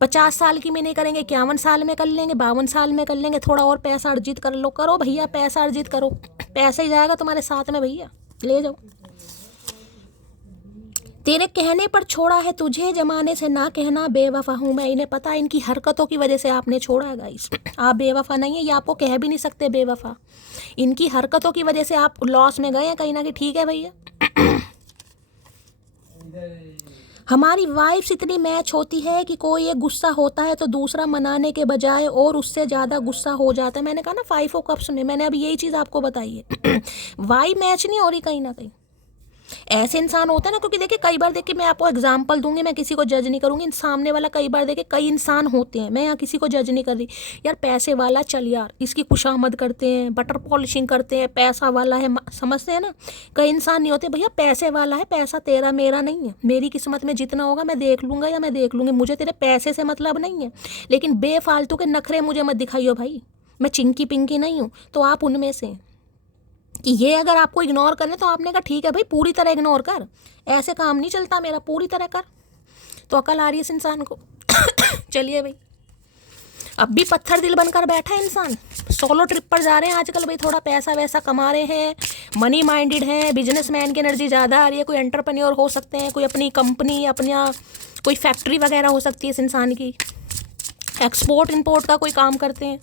50 साल की में नहीं करेंगे, 51 साल में कर लेंगे, 52 साल में कर लेंगे, थोड़ा और पैसा अर्जित कर लो। करो भैया पैसा अर्जित करो, पैसा ही जाएगा तुम्हारे साथ में भैया, ले जाओ। तेरे कहने पर छोड़ा है तुझे, जमाने से ना कहना बेवफा हूँ मैं। इन्हें पता है इनकी हरकतों की वजह से आपने छोड़ा है गाइस। आप बेवफा नहीं है, ये आपको कह भी नहीं सकते बेवफा। इनकी हरकतों की वजह से आप लॉस में गए हैं कहीं ना कहीं, ठीक है भैया। हमारी वाइफ्स इतनी मैच होती है कि कोई एक गुस्सा होता है तो दूसरा मनाने के बजाय और उससे ज़्यादा गुस्सा हो जाता है। मैंने कहा ना 5 ऑफ कप्स में, मैंने अभी यही चीज़ आपको बताई है। वाइब मैच नहीं हो रही कहीं ना कहीं। ऐसे इंसान होते हैं ना, क्योंकि देखिए कई बार देखिए मैं आपको एग्जांपल दूंगी, मैं किसी को जज नहीं करूंगी। सामने वाला कई बार देखिए कई इंसान होते हैं, मैं यहाँ किसी को जज नहीं कर रही। यार पैसे वाला चल यार, इसकी खुशामद करते हैं, बटर पॉलिशिंग करते हैं, पैसा वाला है, समझते हैं ना। कई इंसान नहीं होते भैया पैसे वाला है, पैसा तेरा मेरा नहीं है, मेरी किस्मत में जितना होगा मैं देख लूँगा या मैं देख लूँगी, मुझे तेरे पैसे से मतलब नहीं है। लेकिन बेफालतू के नखरे मुझे मत दिखाइयो भाई, मैं चिंकी पिंकी नहीं हूँ। तो आप उनमें से कि ये अगर आपको इग्नोर करने तो आपने कहा ठीक है भाई पूरी तरह इग्नोर कर, ऐसे काम नहीं चलता मेरा, पूरी तरह कर। तो अकल आ रही है इस इंसान को। चलिए भाई, अब भी पत्थर दिल बनकर बैठा है इंसान। सोलो ट्रिप पर जा रहे हैं आजकल भाई, थोड़ा पैसा वैसा कमा रहे हैं, मनी माइंडेड हैं, बिजनेसमैन की एनर्जी ज़्यादा आ रही है। कोई एंटरप्रेन्योर हो सकते हैं, कोई अपनी कंपनी, अपना कोई फैक्ट्री वगैरह हो सकती है इस इंसान की, एक्सपोर्ट इम्पोर्ट का कोई काम करते हैं।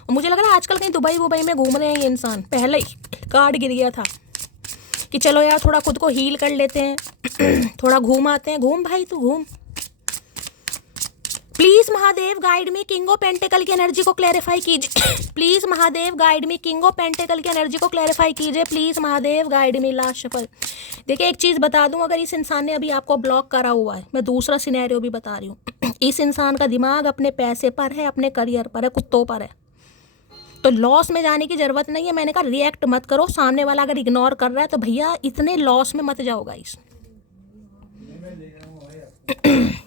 और मुझे लग रहा है आजकल कहीं दुबई में घूम रहे हैं ये इंसान। पहले ही कार्ड गिर गया था कि चलो यार थोड़ा खुद को हील कर लेते हैं, थोड़ा घूम आते हैं। घूम भाई तू घूम। Please Mahadev guide me, king of pentacle की एनर्जी को क्लैरिफाई कीजिए। Please Mahadev guide me, king of pentacle की एनर्जी को क्लैरिफाई कीजिए। Please Mahadev guide me. Last shuffle. देखिए एक चीज़ बता दूं, अगर इस इंसान ने अभी आपको ब्लॉक करा हुआ है, मैं दूसरा सिनेरियो भी बता रही हूँ। इस इंसान का दिमाग अपने पैसे पर है, अपने करियर पर है, कुत्तों पर है, तो लॉस में जाने की ज़रूरत नहीं है। मैंने कहा रिएक्ट मत करो, सामने वाला अगर इग्नोर कर रहा है तो भैया इतने लॉस में मत जाओ गाइस।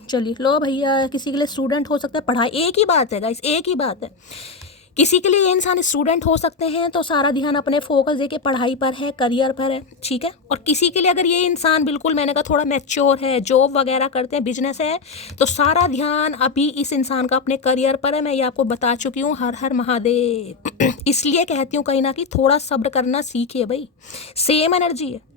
चलिए लो भैया, किसी के लिए स्टूडेंट हो सकता है, पढ़ाई एक ही बात है गाइस, एक ही बात है। किसी के लिए ये इंसान स्टूडेंट हो सकते हैं तो सारा ध्यान अपने फोकस देके पढ़ाई पर है, करियर पर है, ठीक है। और किसी के लिए अगर ये इंसान बिल्कुल मैंने कहा थोड़ा मैच्योर है, जॉब वगैरह करते हैं, बिजनेस है, तो सारा ध्यान अभी इस इंसान का अपने करियर पर है। मैं ये आपको बता चुकी हूँ। हर हर महादेव। इसलिए कहती हूँ कहीं ना कहीं थोड़ा सब्र करना सीखिए भाई। सेम एनर्जी है,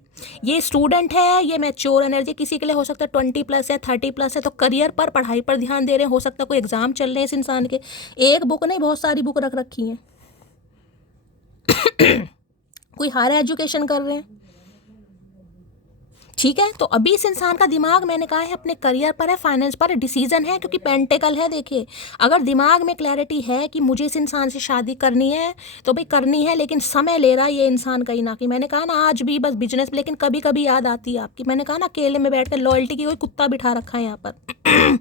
ये स्टूडेंट है, ये मैच्योर एनर्जी। किसी के लिए हो सकता है 20+ है, 30+ है, तो करियर पर, पढ़ाई पर ध्यान दे रहे हैं। हो सकता है कोई एग्जाम चल रहे हैं इस इंसान के, एक बुक नहीं बहुत सारी बुक रख रखी हैं। कोई हायर एजुकेशन कर रहे हैं, ठीक है। तो अभी इस इंसान का दिमाग मैंने कहा है अपने करियर पर है, फाइनेंस पर है, डिसीजन है, क्योंकि पेंटिकल है। देखिए अगर दिमाग में क्लैरिटी है कि मुझे इस इंसान से शादी करनी है तो भाई करनी है, लेकिन समय ले रहा है ये इंसान कहीं ना कहीं। मैंने कहा ना आज भी बस बिजनेस, लेकिन कभी कभी याद आती है आपकी। मैंने कहा ना अकेले में बैठ कर लॉयल्टी की कोई कुत्ता बिठा रखा है यहाँ पर।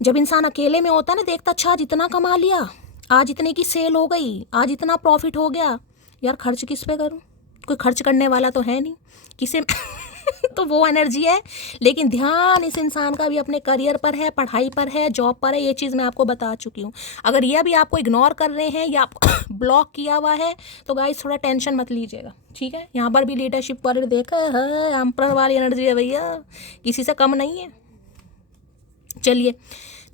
जब इंसान अकेले में होता है ना, देखता अच्छा आज इतना कमा लिया, आज इतने की सेल हो गई, आज इतना प्रॉफिट हो गया, यार खर्च किस पे करूँ, कोई खर्च करने वाला तो है नहीं, किसे तो वो एनर्जी है। लेकिन ध्यान इस इंसान का भी अपने करियर पर है, पढ़ाई पर है, जॉब पर है। ये चीज़ मैं आपको बता चुकी हूँ। अगर ये भी आपको इग्नोर कर रहे हैं या आपको ब्लॉक किया हुआ है तो गाइस थोड़ा टेंशन मत लीजिएगा, ठीक है। यहाँ पर भी लीडरशिप पर देखा है, एम्परर वाली एनर्जी है भैया, किसी से कम नहीं है। चलिए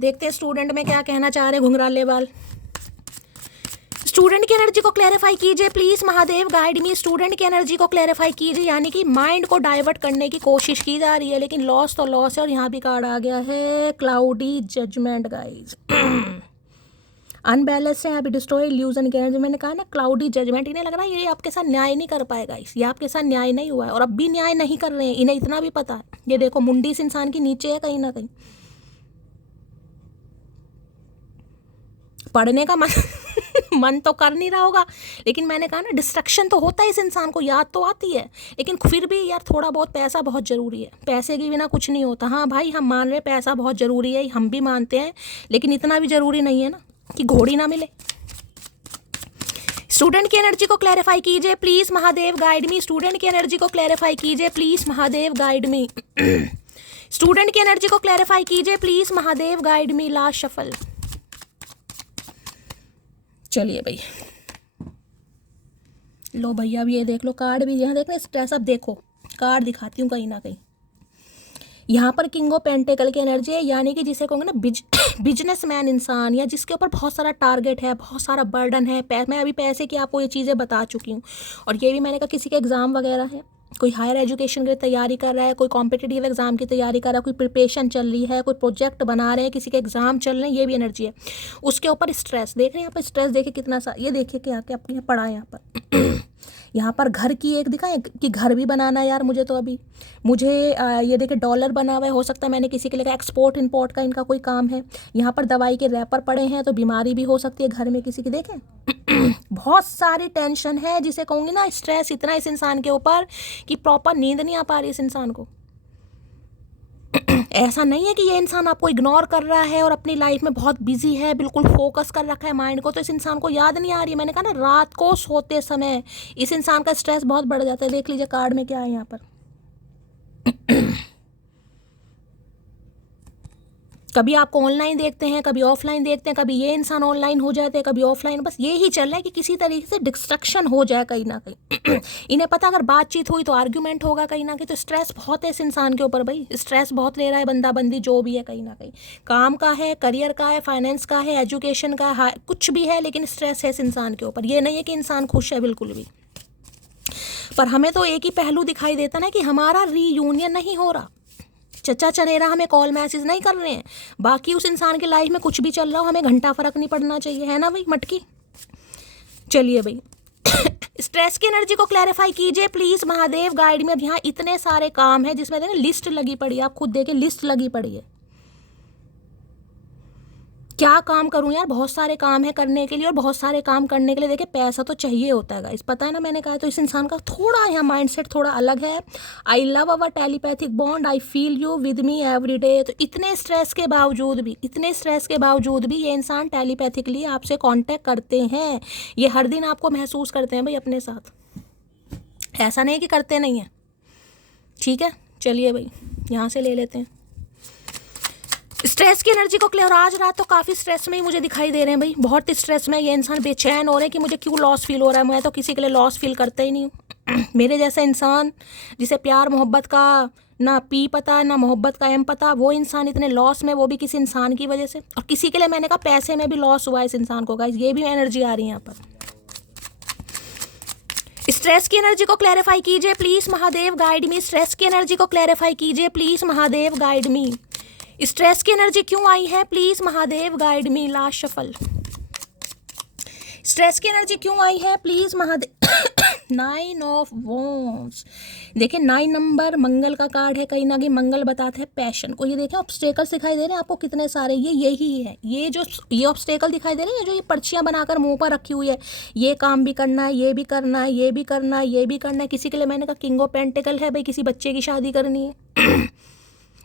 देखते हैं स्टूडेंट में क्या कहना चाह रहे घुंघराले बाल। स्टूडेंट की एनर्जी को क्लैरिफाई कीजिए please Mahadev, guide me. Student की एनर्जी को क्लैरिफाई कीजिए, यानी कि माइंड को डाइवर्ट करने की कोशिश की जा रही है, लेकिन लॉस तो लॉस है। और यहाँ भी कार्ड आ गया है क्लाउडी जजमेंट गाइज। अनबैलेंस है, यहाँ भी डिस्ट्रॉय इल्यूजन की एनर्जी। मैंने कहा ना क्लाउडी जजमेंट, इन्हें लग रहा है ये आपके साथ न्याय नहीं कर पाएगा, ये आपके साथ न्याय नहीं हुआ है और अब भी न्याय नहीं कर रहे हैं। इन्हें इतना भी पता है, ये देखो मुंडी इस इंसान की नीचे है कहीं ना कहीं। पढ़ने का मन तो कर नहीं रहा होगा, लेकिन मैंने कहा ना डिस्ट्रक्शन तो होता है इस इंसान को, याद तो आती है, लेकिन फिर भी यार थोड़ा बहुत पैसा बहुत ज़रूरी है, पैसे के बिना कुछ नहीं होता। हाँ भाई हम मान रहे पैसा बहुत ज़रूरी है, हम भी मानते हैं, लेकिन इतना भी ज़रूरी नहीं है ना कि घोड़ी ना मिले। स्टूडेंट की एनर्जी को क्लैरिफाई कीजिए please Mahadev, guide me. Student की एनर्जी को क्लैरिफाई कीजिए please Mahadev, guide me. Student की एनर्जी को क्लैरिफाई कीजिए please Mahadev, guide me. Last shuffle. चलिए भाई, लो भैया अब ये देख लो कार्ड भी, यहाँ देख रहे स्ट्रेस। अब देखो कार्ड दिखाती हूँ कहीं ना कहीं। यहाँ पर किंग ऑफ पेंटिकल की एनर्जी है, यानी कि जिसे कहोगे ना बिजनेसमैन इंसान, या जिसके ऊपर बहुत सारा टारगेट है, बहुत सारा बर्डन है। मैं अभी पैसे की आपको ये चीज़ें बता चुकी हूँ। और ये भी मैंने कहा किसी के एग्ज़ाम वगैरह है, कोई हायर एजुकेशन के लिए तैयारी कर रहा है, कोई कॉम्पिटिटिव एग्जाम की तैयारी कर रहा है, कोई प्रिपरेशन चल रही है, कोई प्रोजेक्ट बना रहे हैं, किसी के एग्जाम चल रहे हैं, ये भी एनर्जी है। उसके ऊपर स्ट्रेस देख रहे हैं, यहाँ पर स्ट्रेस देखिए कितना सा, ये देखिए कि आके आपके पड़ा है यहाँ पर। यहाँ पर घर की एक दिखाएं कि घर भी बनाना है यार मुझे, तो अभी मुझे ये देखिए डॉलर बना हुआ है, हो सकता है मैंने किसी के लिए एक्सपोर्ट इंपोर्ट का इनका कोई काम है। यहाँ पर दवाई के रैपर पड़े हैं, तो बीमारी भी हो सकती है घर में किसी की, देखें। बहुत सारी टेंशन है, जिसे कहूँगी ना स्ट्रेस इतना इस इंसान के ऊपर कि प्रॉपर नींद नहीं आ पा रही इस इंसान को। ऐसा नहीं है कि ये इंसान आपको इग्नोर कर रहा है और अपनी लाइफ में बहुत बिजी है, बिल्कुल फोकस कर रखा है माइंड को, तो इस इंसान को याद नहीं आ रही है। मैंने कहा ना रात को सोते समय इस इंसान का स्ट्रेस बहुत बढ़ जाता है। देख लीजिए कार्ड में क्या है यहाँ पर। कभी आपको ऑनलाइन देखते हैं, कभी ऑफलाइन देखते हैं, कभी ये इंसान ऑनलाइन हो जाते हैं, कभी ऑफलाइन। बस ये ही चल रहा है कि किसी तरीके से डिस्ट्रक्शन हो जाए कहीं ना कहीं। इन्हें पता अगर बातचीत हुई तो आर्ग्यूमेंट होगा कहीं ना कहीं। तो स्ट्रेस बहुत है इस इंसान के ऊपर भाई, स्ट्रेस बहुत ले रहा है बंदा बंदी जो भी है कहीं ना कहीं। काम का है, करियर का है, फाइनेंस का है, एजुकेशन का है, कुछ भी है, लेकिन स्ट्रेस है इस इंसान के ऊपर। ये नहीं है कि इंसान खुश है बिल्कुल भी। पर हमें तो एक ही पहलू दिखाई देता ना कि हमारा रीयूनियन नहीं हो रहा, चचा चनेरा हमें कॉल मैसेज नहीं कर रहे हैं। बाकी उस इंसान की लाइफ में कुछ भी चल रहा हो, हमें घंटा फर्क नहीं पड़ना चाहिए, है ना भाई मटकी। चलिए भाई, स्ट्रेस की एनर्जी को क्लैरिफाई कीजिए प्लीज महादेव, गाइड में। अब यहाँ इतने सारे काम है जिसमें देखिए लिस्ट लगी पड़ी है, आप खुद देखिए लिस्ट लगी पड़ी है। क्या काम करूं यार, बहुत सारे काम है करने के लिए, और बहुत सारे काम करने के लिए देखिए पैसा तो चाहिए होता है गाइस, पता है ना मैंने कहा। तो इस इंसान का थोड़ा यहाँ माइंडसेट थोड़ा अलग है। I love our telepathic bond, I feel you with me every day. तो इतने स्ट्रेस के बावजूद भी ये इंसान टेलीपैथिकली आपसे कांटेक्ट करते हैं। ये हर दिन आपको महसूस करते हैं भाई अपने साथ, ऐसा नहीं कि करते नहीं हैं, ठीक है। चलिए भाई यहाँ से ले लेते हैं स्ट्रेस की एनर्जी को क्लियर। आज रात तो काफ़ी स्ट्रेस में ही मुझे दिखाई दे रहे हैं भाई, बहुत स्ट्रेस में। ये इंसान बेचैन हो रहे हैं कि मुझे क्यों लॉस फील हो रहा है। मैं तो किसी के लिए लॉस फील करता ही नहीं हूँ। मेरे जैसा इंसान जिसे प्यार मोहब्बत का ना पी पता ना मोहब्बत का एम पता, वो इंसान इतने लॉस में, वो भी किसी इंसान की वजह से। और किसी के लिए मैंने कहा पैसे में भी लॉस हुआ इस इंसान को गाइस, ये भी एनर्जी आ रही है यहाँ पर। स्ट्रेस की एनर्जी को क्लैरिफाई कीजिए please Mahadev, guide me. Stress की एनर्जी को क्लैरिफाई कीजिए please Mahadev, guide me. Stress की एनर्जी क्यों आई है please Mahadev, guide me. Last shuffle. Stress की एनर्जी क्यों आई है प्लीज महादेव। 9 ऑफ वॉन्ड्स, देखिए 9 नंबर मंगल का कार्ड है, कहीं ना कहीं मंगल बताते हैं पैशन को। ये देखें ऑब्स्टेकल्स दिखाई दे रहे हैं आपको कितने सारे, ये यही है। ये ऑब्स्टेकल दिखाई दे रहे हैं, जो ये पर्चियां बनाकर मुंह पर रखी हुई है। ये काम भी करना है, ये भी करना है, ये भी करना है, ये भी करना है। किसी के लिए मैंने कहा किंग ऑफ पेंटिकल है भाई, किसी बच्चे की शादी करनी है।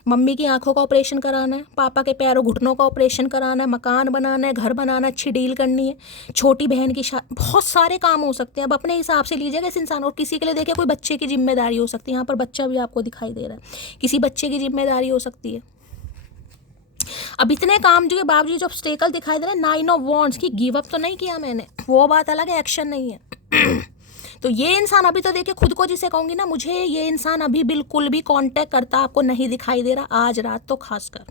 मम्मी की आंखों का ऑपरेशन कराना है, पापा के पैरों घुटनों का ऑपरेशन कराना है, मकान बनाना है, घर बनाना है, अच्छी डील करनी है, छोटी बहन की बहुत सारे काम हो सकते हैं। अब अपने हिसाब से लीजिएगा इस इंसान। और किसी के लिए देखिए कोई बच्चे की जिम्मेदारी हो सकती है, यहाँ पर बच्चा भी आपको दिखाई दे रहा है, किसी बच्चे की जिम्मेदारी हो सकती है। अब इतने काम जो के बावजूद जो ऑब्स्टेकल दिखाई दे रहे हैं, 9 ऑफ वॉन्ड्स की गिव अप तो नहीं किया मैंने, वो बात अलग है, एक्शन नहीं है। तो ये इंसान अभी तो देखिए खुद को जिसे कहूँगी ना, मुझे ये इंसान अभी बिल्कुल भी कांटेक्ट करता आपको नहीं दिखाई दे रहा, आज रात तो खासकर।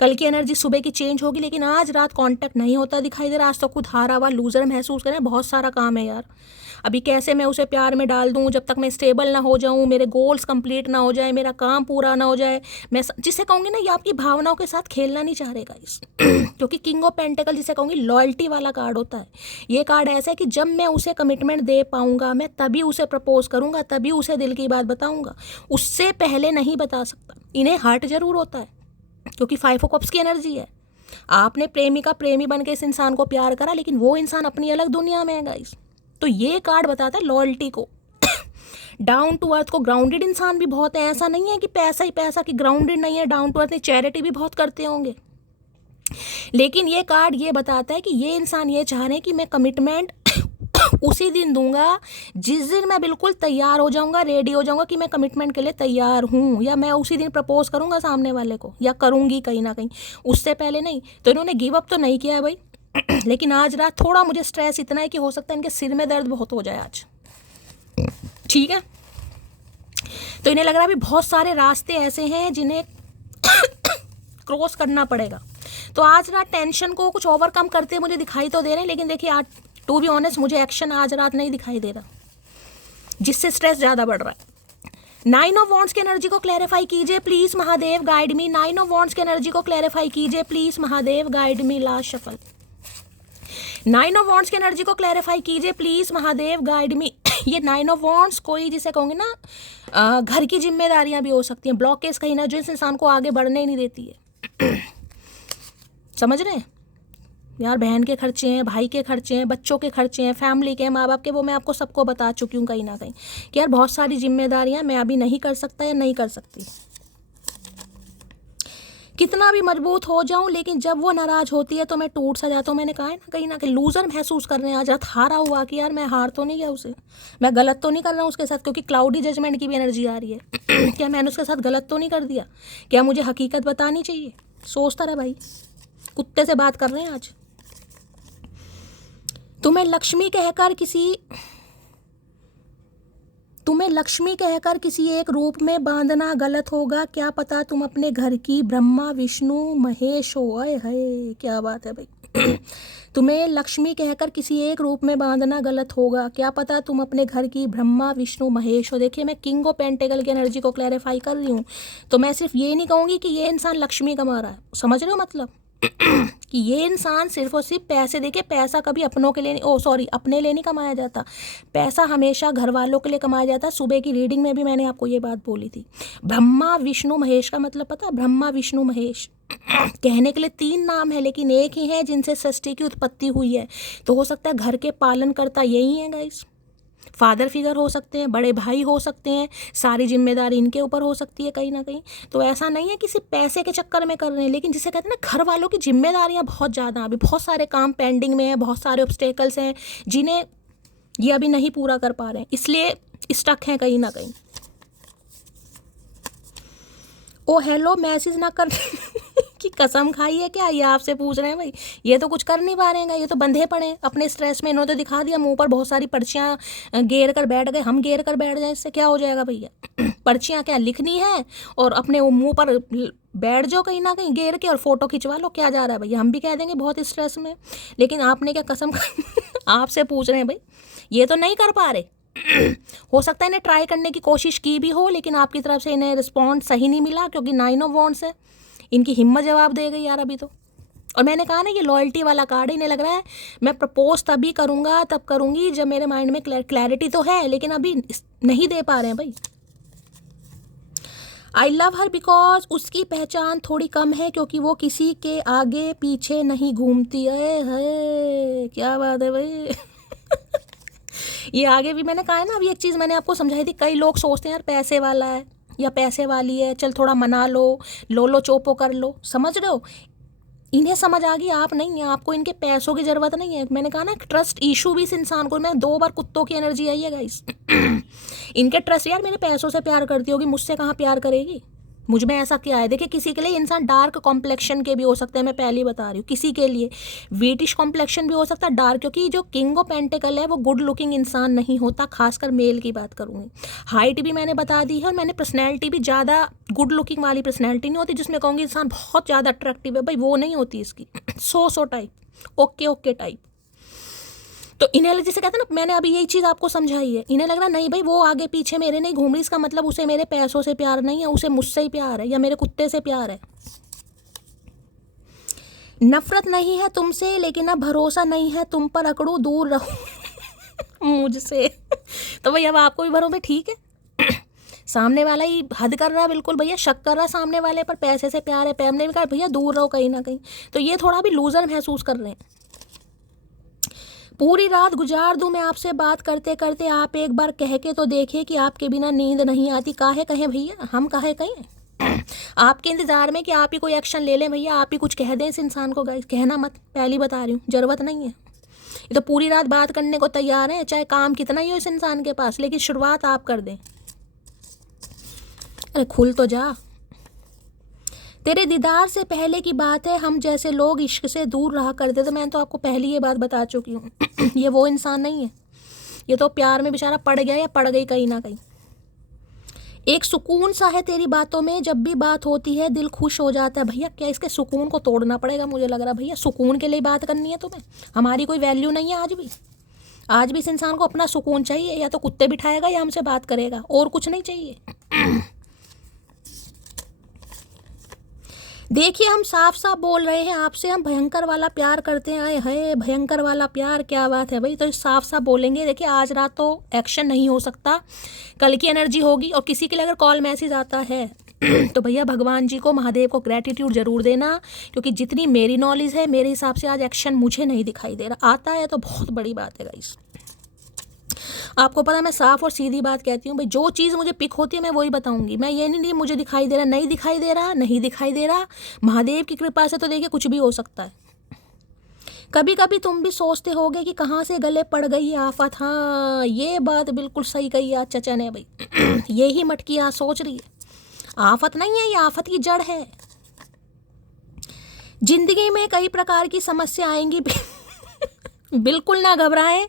कल की एनर्जी सुबह की चेंज होगी, लेकिन आज रात कांटेक्ट नहीं होता दिखाई दे रहा। आज तो खुद हारा हुआ लूजर महसूस करें, बहुत सारा काम है यार। अभी कैसे मैं उसे प्यार में डाल दूं जब तक मैं स्टेबल ना हो जाऊं, मेरे गोल्स कंप्लीट ना हो जाए, मेरा काम पूरा ना हो जाए। मैं जिसे कहूँगी ना, ये आपकी भावनाओं के साथ खेलना नहीं चाह रहे गाइस। क्योंकि किंग ऑफ पेंटिकल जिसे कहूँगी लॉयल्टी वाला कार्ड होता है। ये कार्ड ऐसा है कि जब मैं उसे कमिटमेंट दे पाऊंगा, मैं तभी उसे प्रपोज करूंगा, तभी उसे दिल की बात बताऊंगा, उससे पहले नहीं बता सकता। इन्हें हर्ट जरूर होता है क्योंकि 5 ऑफ कप्स की एनर्जी है। आपने प्रेमी बन के इस इंसान को प्यार करा, लेकिन वो इंसान अपनी अलग दुनिया में है गाइस। तो ये कार्ड बताता है लॉयल्टी को, डाउन टू अर्थ को। ग्राउंडेड इंसान भी बहुत है, ऐसा नहीं है कि पैसा ही पैसा कि ग्राउंडेड नहीं है, डाउन टू अर्थ। चैरिटी भी बहुत करते होंगे, लेकिन ये कार्ड ये बताता है कि ये इंसान ये चाह रहे हैं कि मैं कमिटमेंट उसी दिन दूंगा जिस दिन मैं बिल्कुल तैयार हो जाऊंगा, रेडी हो जाऊंगा कि मैं कमिटमेंट के लिए तैयार हूँ, या मैं उसी दिन प्रपोज करूंगा सामने वाले को, या करूंगी कहीं ना कहीं, उससे पहले नहीं। तो इन्होंने गिव अप तो नहीं किया है भाई। लेकिन आज रात थोड़ा मुझे स्ट्रेस इतना है कि हो सकता है इनके सिर में दर्द बहुत हो जाए आज, ठीक है। तो इन्हें लग रहा है अभी बहुत सारे रास्ते ऐसे हैं जिन्हें क्रॉस करना पड़ेगा। तो आज रात टेंशन को कुछ ओवरकम करते मुझे दिखाई तो दे रहे हैं, लेकिन देखिए आज टू बी ऑनेस्ट मुझे एक्शन आज रात नहीं दिखाई दे रहा, जिससे स्ट्रेस ज़्यादा बढ़ रहा है। 9 ऑफ वॉन्ड्स की एनर्जी को क्लैरिफाई कीजिए please Mahadev, guide me. 9 of wands की एनर्जी को क्लैरिफाई कीजिए please Mahadev, guide me. Last shuffle. 9 of wands की एनर्जी को क्लैरिफाई कीजिए प्लीज महादेव, गाइड मी। ये 9 ऑफ वॉन्ड्स कोई जिसे कहूँगी ना घर की जिम्मेदारियां भी हो सकती हैं, ब्लॉकेज कहीं ना जो इस इंसान को आगे बढ़ने ही नहीं देती है। समझ रहे हैं यार, बहन के खर्चे हैं, भाई के खर्चे हैं, बच्चों के खर्चे हैं, फैमिली के, माँ बाप के, वो मैं आपको सबको बता चुकी हूँ कहीं ना कहीं कि यार बहुत सारी जिम्मेदारियां मैं अभी नहीं कर सकता या नहीं कर सकती। कितना भी मजबूत हो जाऊं, लेकिन जब वो नाराज होती है तो मैं टूट सा जाता हूँ। मैंने कहा है ना कहीं लूजर महसूस करने आ जाता, हारा हुआ कि यार मैं हार तो नहीं गया उसे, मैं गलत तो नहीं कर रहा हूँ उसके साथ, क्योंकि क्लाउडी जजमेंट की भी एनर्जी आ रही है। क्या मैंने उसके साथ गलत तो नहीं कर दिया, क्या मुझे हकीकत बतानी चाहिए। सोचता रहे भाई, कुत्ते से बात कर रहे हैं आज। तुम्हें लक्ष्मी कहकर किसी एक रूप में बांधना गलत होगा, क्या पता तुम अपने घर की ब्रह्मा विष्णु महेश हो। आए हाय क्या बात है भाई। तुम्हें लक्ष्मी कहकर किसी एक रूप में बांधना गलत होगा, क्या पता तुम अपने घर की ब्रह्मा विष्णु महेश हो। देखिए मैं किंग ऑफ पेंटिकल की एनर्जी को क्लैरिफाई कर रही हूँ, तो मैं सिर्फ ये नहीं कहूँगी कि ये इंसान लक्ष्मी कमा रहा है, समझ रहे हो मतलब कि ये इंसान सिर्फ और सिर्फ पैसे देके, पैसा कभी अपनों के लिए अपने लिए नहीं कमाया जाता, पैसा हमेशा घर वालों के लिए कमाया जाता है। सुबह की रीडिंग में भी मैंने आपको ये बात बोली थी। ब्रह्मा विष्णु महेश का मतलब पता, ब्रह्मा विष्णु महेश कहने के लिए 3 नाम है, लेकिन एक ही है जिनसे सृष्टि की उत्पत्ति हुई है। तो हो सकता है घर के पालन करता यही है गाइस, फादर फिगर हो सकते हैं, बड़े भाई हो सकते हैं, सारी जिम्मेदारी इनके ऊपर हो सकती है कहीं ना कहीं। तो ऐसा नहीं है कि सिर्फ पैसे के चक्कर में कर रहे हैं, लेकिन जिसे कहते हैं ना घर वालों की जिम्मेदारियां बहुत ज़्यादा, अभी बहुत सारे काम पेंडिंग में हैं, बहुत सारे ऑब्स्टेकल्स हैं जिन्हें ये अभी नहीं पूरा कर पा रहे हैं, इसलिए स्टक हैं कहीं ना कहीं। ओ हेलो मैसेज ना कर कि कसम खाई है क्या, ये आपसे पूछ रहे हैं भाई। ये तो कुछ कर नहीं पा रहे हैं, ये तो बंधे पड़े हैं अपने स्ट्रेस में। इन्होंने तो दिखा दिया मुंह पर बहुत सारी पर्चियाँ घेर कर बैठ गए, हम घेर कर बैठ जाए इससे क्या हो जाएगा भैया। पर्चियाँ क्या लिखनी है और अपने मुंह पर बैठ जाओ कहीं ना कहीं घेर के और फोटो खिंचवा लो, क्या जा रहा है भैया। हम भी कह देंगे बहुत स्ट्रेस में, लेकिन आपने क्या कसम आपसे पूछ रहे हैं भाई, ये तो नहीं कर पा रहे। हो सकता है इन्हें ट्राई करने की कोशिश की भी हो, लेकिन आपकी तरफ से इन्हें रिस्पॉन्स सही नहीं मिला, क्योंकि 9 ऑफ वॉन्ड्स है, इनकी हिम्मत जवाब दे गई यार अभी तो। और मैंने कहा ना ये लॉयल्टी वाला कार्ड है, इन्हें लग रहा है मैं प्रपोज तभी करूँगा, तब करूँगी जब मेरे माइंड में क्लैरिटी तो है, लेकिन अभी नहीं दे पा रहे हैं भाई। आई लव हर बिकॉज उसकी पहचान थोड़ी कम है, क्योंकि वो किसी के आगे पीछे नहीं घूमती है। क्या बात है भाई। ये आगे भी मैंने कहा है ना, अभी एक चीज़ मैंने आपको समझाई थी, कई लोग सोचते हैं यार पैसे वाला है, या पैसे वाली है, चल थोड़ा मना लो, लो चोपो कर लो, समझ रहे हो? इन्हें समझ आ गई, आप नहीं है, आपको इनके पैसों की ज़रूरत नहीं है। मैंने कहा ना ट्रस्ट इशू भी इस इंसान को, मैं 2 बार कुत्तों की एनर्जी आई है गाइस। इनके ट्रस्ट, यार मेरे पैसों से प्यार करती होगी, मुझसे कहाँ प्यार करेगी? मुझ में ऐसा क्या है? देखिए किसी के लिए इंसान डार्क कॉम्प्लेक्शन के भी हो सकते हैं, मैं पहले ही बता रही हूँ, किसी के लिए वीटिश कॉम्प्लेक्शन भी हो सकता है डार्क, क्योंकि जो किंग ऑफ पेंटिकल है वो गुड लुकिंग इंसान नहीं होता, खासकर मेल की बात करूँगी। हाइट भी मैंने बता दी है, और मैंने पर्सनैलिटी भी, ज़्यादा गुड लुकिंग वाली पर्सनैलिटी नहीं होती जिसमें कहूँगी इंसान बहुत ज़्यादा अट्रैक्टिव है, भाई वो नहीं होती इसकी। So type, okay type. तो इन्हें जैसे कहते हैं ना, मैंने अभी यही चीज़ आपको समझाई है, इन्हें लग रहा नहीं भाई वो आगे पीछे मेरे नहीं घूम रही, इसका मतलब उसे मेरे पैसों से प्यार नहीं है, उसे मुझसे ही प्यार है या मेरे कुत्ते से प्यार है। नफरत नहीं है तुमसे, लेकिन अब भरोसा नहीं है तुम पर, अकड़ू दूर रहो मुझसे। तो भाई अब आपको भी भरो में, ठीक है। सामने वाला ही हद कर रहा है, बिल्कुल भैया शक कर रहा है सामने वाले पर, पैसे से प्यार है, पैम ने भी कहा भैया दूर रहो कहीं ना कहीं, तो ये थोड़ा भी लूजर महसूस कर रहे हैं। पूरी रात गुजार दूं मैं आपसे बात करते करते, आप एक बार कह के तो देखिए कि आपके बिना नींद नहीं आती। काहे कहें भैया, हम काहे कहें आपके इंतज़ार में कि आप ही कोई एक्शन ले लें भैया, आप ही कुछ कह दें इस इंसान को। गाइस कहना मत, पहली बता रही हूँ, ज़रूरत नहीं है। ये तो पूरी रात बात करने को तैयार है, चाहे काम कितना ही हो इस इंसान के पास, लेकिन शुरुआत आप कर दें। अरे खुल तो जा। तेरे दीदार से पहले की बात है, हम जैसे लोग इश्क से दूर रहा करते थे। मैं तो आपको पहले ये बात बता चुकी हूँ। ये वो इंसान नहीं है, ये तो प्यार में बेचारा पड़ गया या पड़ गई कहीं ना कहीं। एक सुकून सा है तेरी बातों में, जब भी बात होती है दिल खुश हो जाता है। भैया क्या इसके सुकून को तोड़ना पड़ेगा? मुझे लग रहा भैया सुकून के लिए बात करनी है तुम्हें, हमारी कोई वैल्यू नहीं है आज भी इस इंसान को अपना सुकून चाहिए, या तो कुत्ते बिठाएगा या हमसे बात करेगा, और कुछ नहीं चाहिए। देखिए हम साफ साफ बोल रहे हैं आपसे, हम भयंकर वाला प्यार करते हैं। आए है भयंकर वाला प्यार, क्या बात है भाई? तो साफ साफ बोलेंगे। देखिए आज रात तो एक्शन नहीं हो सकता, कल की एनर्जी होगी। और किसी के लिए अगर कॉल मैसेज आता है तो भैया भगवान जी को, महादेव को ग्रेटिट्यूड ज़रूर देना, क्योंकि जितनी मेरी नॉलेज है मेरे हिसाब से आज एक्शन मुझे नहीं दिखाई दे रहा। आता है तो बहुत बड़ी बात है गाइस। आपको पता है मैं साफ और सीधी बात कहती हूँ भाई, जो चीज़ मुझे पिक होती है मैं वही बताऊंगी। मैं ये नहीं मुझे दिखाई दे रहा, नहीं दिखाई दे रहा, नहीं दिखाई दे रहा, महादेव की कृपा से तो देखिए कुछ भी हो सकता है। कभी कभी तुम भी सोचते होगे कि कहाँ से गले पड़ गई आफत। हाँ ये बात बिल्कुल सही कही आज चचा ने भाई। यही मटकी आज सोच रही है, आफत नहीं है ये, आफत की जड़ है। जिंदगी में कई प्रकार की समस्या आएंगी बिल्कुल ना घबराएं,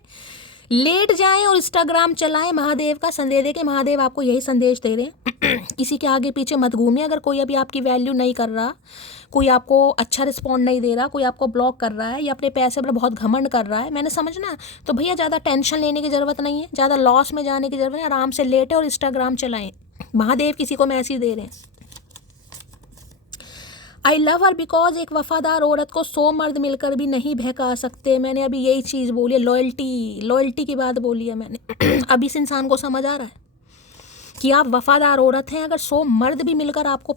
लेट जाएं और इंस्टाग्राम चलाएं, महादेव का संदेश दे के। महादेव आपको यही संदेश दे रहे हैं किसी के आगे पीछे मत घूमिए। अगर कोई अभी आपकी वैल्यू नहीं कर रहा, कोई आपको अच्छा रिस्पॉन्ड नहीं दे रहा, कोई आपको ब्लॉक कर रहा है या अपने पैसे पर बहुत घमंड कर रहा है, मैंने समझना, तो भैया ज़्यादा टेंशन लेने की ज़रूरत नहीं है, ज़्यादा लॉस में जाने की ज़रूरत नहीं। आराम से लेटे और इंस्टाग्राम चलाएं। महादेव किसी को मैसेज दे रहे हैं, आई लव हर बिकॉज एक वफादार औरत को 100 मर्द मिलकर भी नहीं बहका सकते। मैंने अभी यही चीज़ बोली है, लॉयल्टी की बात बोली है मैंने। अभी इस इंसान को समझ आ रहा है कि आप वफादार औरत हैं। अगर 100 मर्द भी मिलकर आपको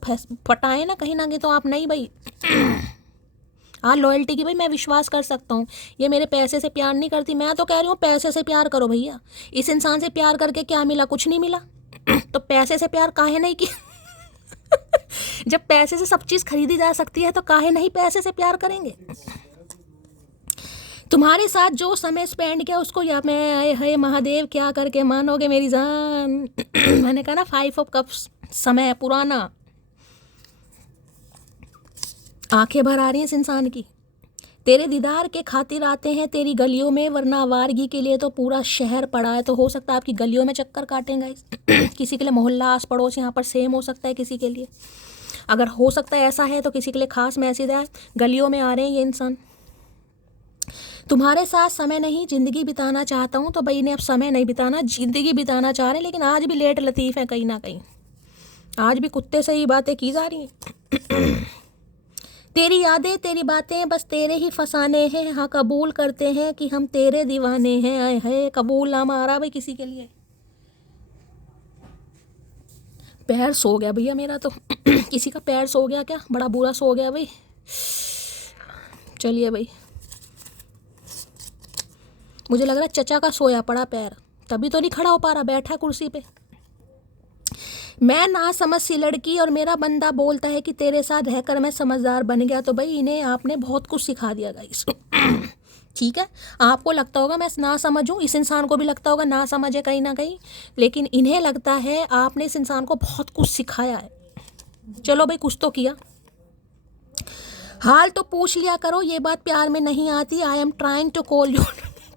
पटाए ना कहीं तो आप नहीं भाई। हाँ लॉयल्टी की भाई मैं विश्वास कर सकता हूँ, ये मेरे पैसे से प्यार नहीं करती। मैं तो कह रही हूँ पैसे से प्यार करो भैया। इस इंसान से प्यार करके क्या मिला? कुछ नहीं मिला। तो पैसे से प्यार काहे नहीं किया? जब पैसे से सब चीज़ खरीदी जा सकती है तो काहे नहीं पैसे से प्यार करेंगे? तुम्हारे साथ जो समय स्पेंड किया उसको या मैं आए है महादेव क्या करके मानोगे मेरी जान। मैंने कहा ना 5 ऑफ कप्स समय पुराना, आंखें भर आ रही हैं इस इंसान की। तेरे दीदार के खातिर आते हैं तेरी गलियों में, वरना आवारगी के लिए तो पूरा शहर पड़ा है। तो हो सकता है आपकी गलियों में चक्कर काटेंगे किसी के लिए मोहल्ला आस पड़ोस यहाँ पर सेम हो सकता है किसी के लिए। अगर हो सकता है ऐसा है तो किसी के लिए खास मैसेज है, गलियों में आ रहे हैं ये इंसान। तुम्हारे साथ समय नहीं ज़िंदगी बिताना चाहता हूँ। तो भाई इन्हें अब समय नहीं बिताना, ज़िंदगी बिताना चाह रहे हैं। लेकिन आज भी लेट लतीफ़ है कहीं ना कहीं, आज भी कुत्ते से ही बातें की जा रही हैं। तेरी यादें तेरी बातें बस तेरे ही फसाने हैं। हाँ कबूल करते हैं कि हम तेरे दीवाने हैं। आए है कबूल ना मारा भाई किसी के लिए। पैर सो गया भैया मेरा तो। किसी का पैर सो गया क्या? बड़ा बुरा सो गया भाई। चलिए भाई, मुझे लग रहा है चचा का सोया पड़ा पैर, तभी तो नहीं खड़ा हो पा रहा, बैठा कुर्सी पे। मैं ना समझ सी लड़की और मेरा बंदा बोलता है कि तेरे साथ रहकर मैं समझदार बन गया, तो भाई इन्हें आपने बहुत कुछ सिखा दिया गाइस। ठीक है, आपको लगता होगा मैं ना समझूं, इस इंसान को भी लगता होगा ना समझे कहीं ना कहीं, लेकिन इन्हें लगता है आपने इस इंसान को बहुत कुछ सिखाया है। चलो भाई, कुछ तो किया। हाल तो पूछ लिया करो, ये बात प्यार में नहीं आती। I am trying to call you.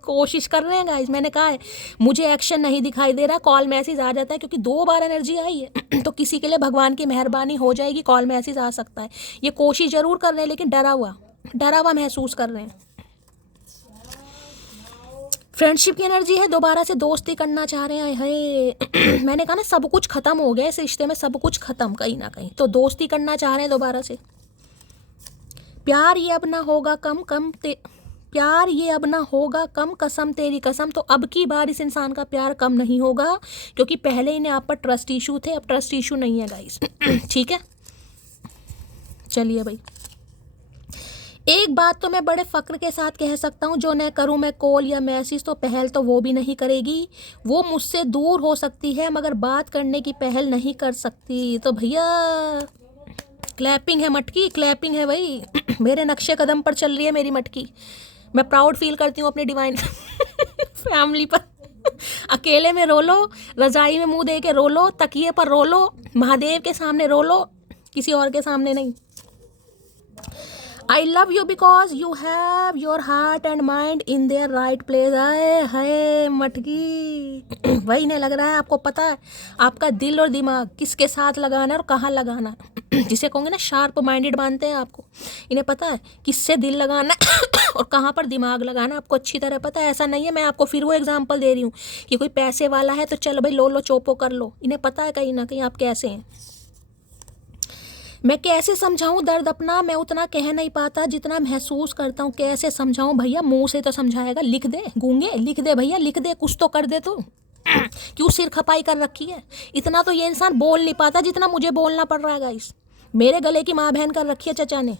कोशिश कर रहे हैं गाइस, मैंने कहा है मुझे एक्शन नहीं दिखाई दे रहा, कॉल मैसेज आ जाता है क्योंकि 2 बार एनर्जी आई है। तो किसी के लिए भगवान की मेहरबानी हो जाएगी, कॉल मैसेज आ सकता है। ये कोशिश जरूर कर रहे हैं लेकिन डरा हुआ महसूस कर रहे हैं। फ्रेंडशिप की एनर्जी है, दोबारा से दोस्ती करना चाह रहे हैं। है मैंने कहा ना सब कुछ खत्म हो गया इस रिश्ते में, सब कुछ खत्म कहीं ना कहीं, तो दोस्ती करना चाह रहे हैं दोबारा से। प्यार ये अब ना होगा प्यार ये अब ना होगा कम, कसम तेरी कसम। तो अब की बार इस इंसान का प्यार कम नहीं होगा, क्योंकि पहले इन्हें आप पर ट्रस्ट इशू थे, अब ट्रस्ट इशू नहीं है गाइस। ठीक है, चलिए भाई, एक बात तो मैं बड़े फ़क्र के साथ कह सकता हूँ, जो न करूँ मैं कॉल या मैसेज तो पहल तो वो भी नहीं करेगी। वो मुझसे दूर हो सकती है मगर बात करने की पहल नहीं कर सकती। तो भैया क्लैपिंग है मटकी, क्लैपिंग है भाई। मेरे नक्शे कदम पर चल रही है मेरी मटकी। मैं प्राउड फील करती हूँ अपनी डिवाइन फैमिली पर। अकेले में रो लो, रजाई में मुंह दे के रो लो, तकिए पर रो लो, महादेव के सामने रो लो, किसी और के सामने नहीं। आई love you because you have your heart and mind in their right place. आए हाय मटकी, वही नहीं लग रहा है आपको पता है आपका दिल और दिमाग किसके साथ लगाना है और कहाँ लगाना है। जिसे कहोगे ना शार्प माइंडेड मानते हैं आपको, इन्हें पता है किससे दिल लगाना है और कहाँ पर दिमाग लगाना है, आपको अच्छी तरह पता है। ऐसा नहीं है, मैं आपको फिर वो एग्जांपल दे रही हूँ कि कोई पैसे वाला है तो चलो भाई लो लो चोपो कर लो। इन्हें पता है कहीं ना कहीं आप कैसे हैं। मैं कैसे समझाऊं दर्द अपना, मैं उतना कह नहीं पाता जितना महसूस करता हूँ। कैसे समझाऊं भैया, मुंह से तो समझाएगा, लिख दे गूंगे, लिख दे भैया, लिख दे, कुछ तो कर दे। तो क्यों सिर खपाई कर रखी है? इतना तो ये इंसान बोल नहीं पाता जितना मुझे बोलना पड़ रहा है गाइस। मेरे गले की माँ बहन कर रखी है चचा ने।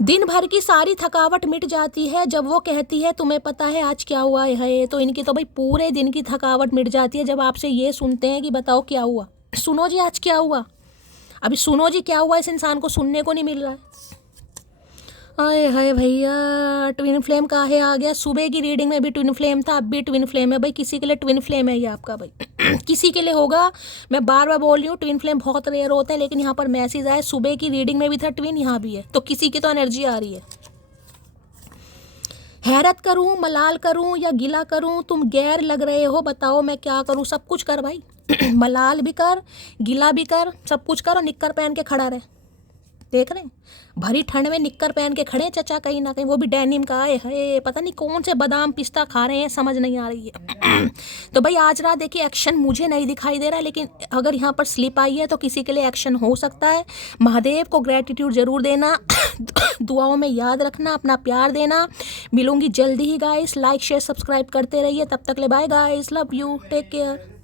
दिन भर की सारी थकावट मिट जाती है जब वो कहती है तुम्हें पता है आज क्या हुआ है। तो इनकी तो भाई पूरे दिन की थकावट मिट जाती है जब आपसे ये सुनते हैं कि बताओ क्या हुआ, सुनो जी आज क्या हुआ। अभी सुनो जी क्या हुआ, इस इंसान को सुनने को नहीं मिल रहा है। आए हाय भैया, ट्विन फ्लेम काहे आ गया। सुबह की रीडिंग में भी ट्विन फ्लेम था, अब भी ट्विन फ्लेम है भाई। किसी के लिए ट्विन फ्लेम है ये आपका भाई। किसी के लिए होगा, मैं बार बार बोल रही हूँ ट्विन फ्लेम बहुत रेयर होते हैं, लेकिन यहाँ पर मैसेज आए, सुबह की रीडिंग में भी था ट्विन, यहाँ भी है, तो किसी की तो एनर्जी आ रही है। हैरत करूं, मलाल करूं या गिला करूं, तुम गैर लग रहे हो, बताओ मैं क्या करूं। सब कुछ कर भाई। मलाल भी कर, गिला भी कर, सब कुछ कर और निक्कर पहन के खड़ा रहे। देख रहे हैं भरी ठंड में निक्कर पहन के खड़े चचा कहीं ना कहीं, वो भी डेनिम का। आए है पता नहीं कौन से बादाम पिस्ता खा रहे हैं, समझ नहीं आ रही है। तो भाई आज रात देखिए एक्शन मुझे नहीं दिखाई दे रहा है, लेकिन अगर यहाँ पर स्लिप आई है तो किसी के लिए एक्शन हो सकता है। महादेव को ग्रेटिट्यूड जरूर देना, दुआओं में याद रखना, अपना प्यार देना। मिलूंगी जल्दी ही गाइस, लाइक शेयर सब्सक्राइब करते रहिए, तब तक ले bye guys, love you, take care.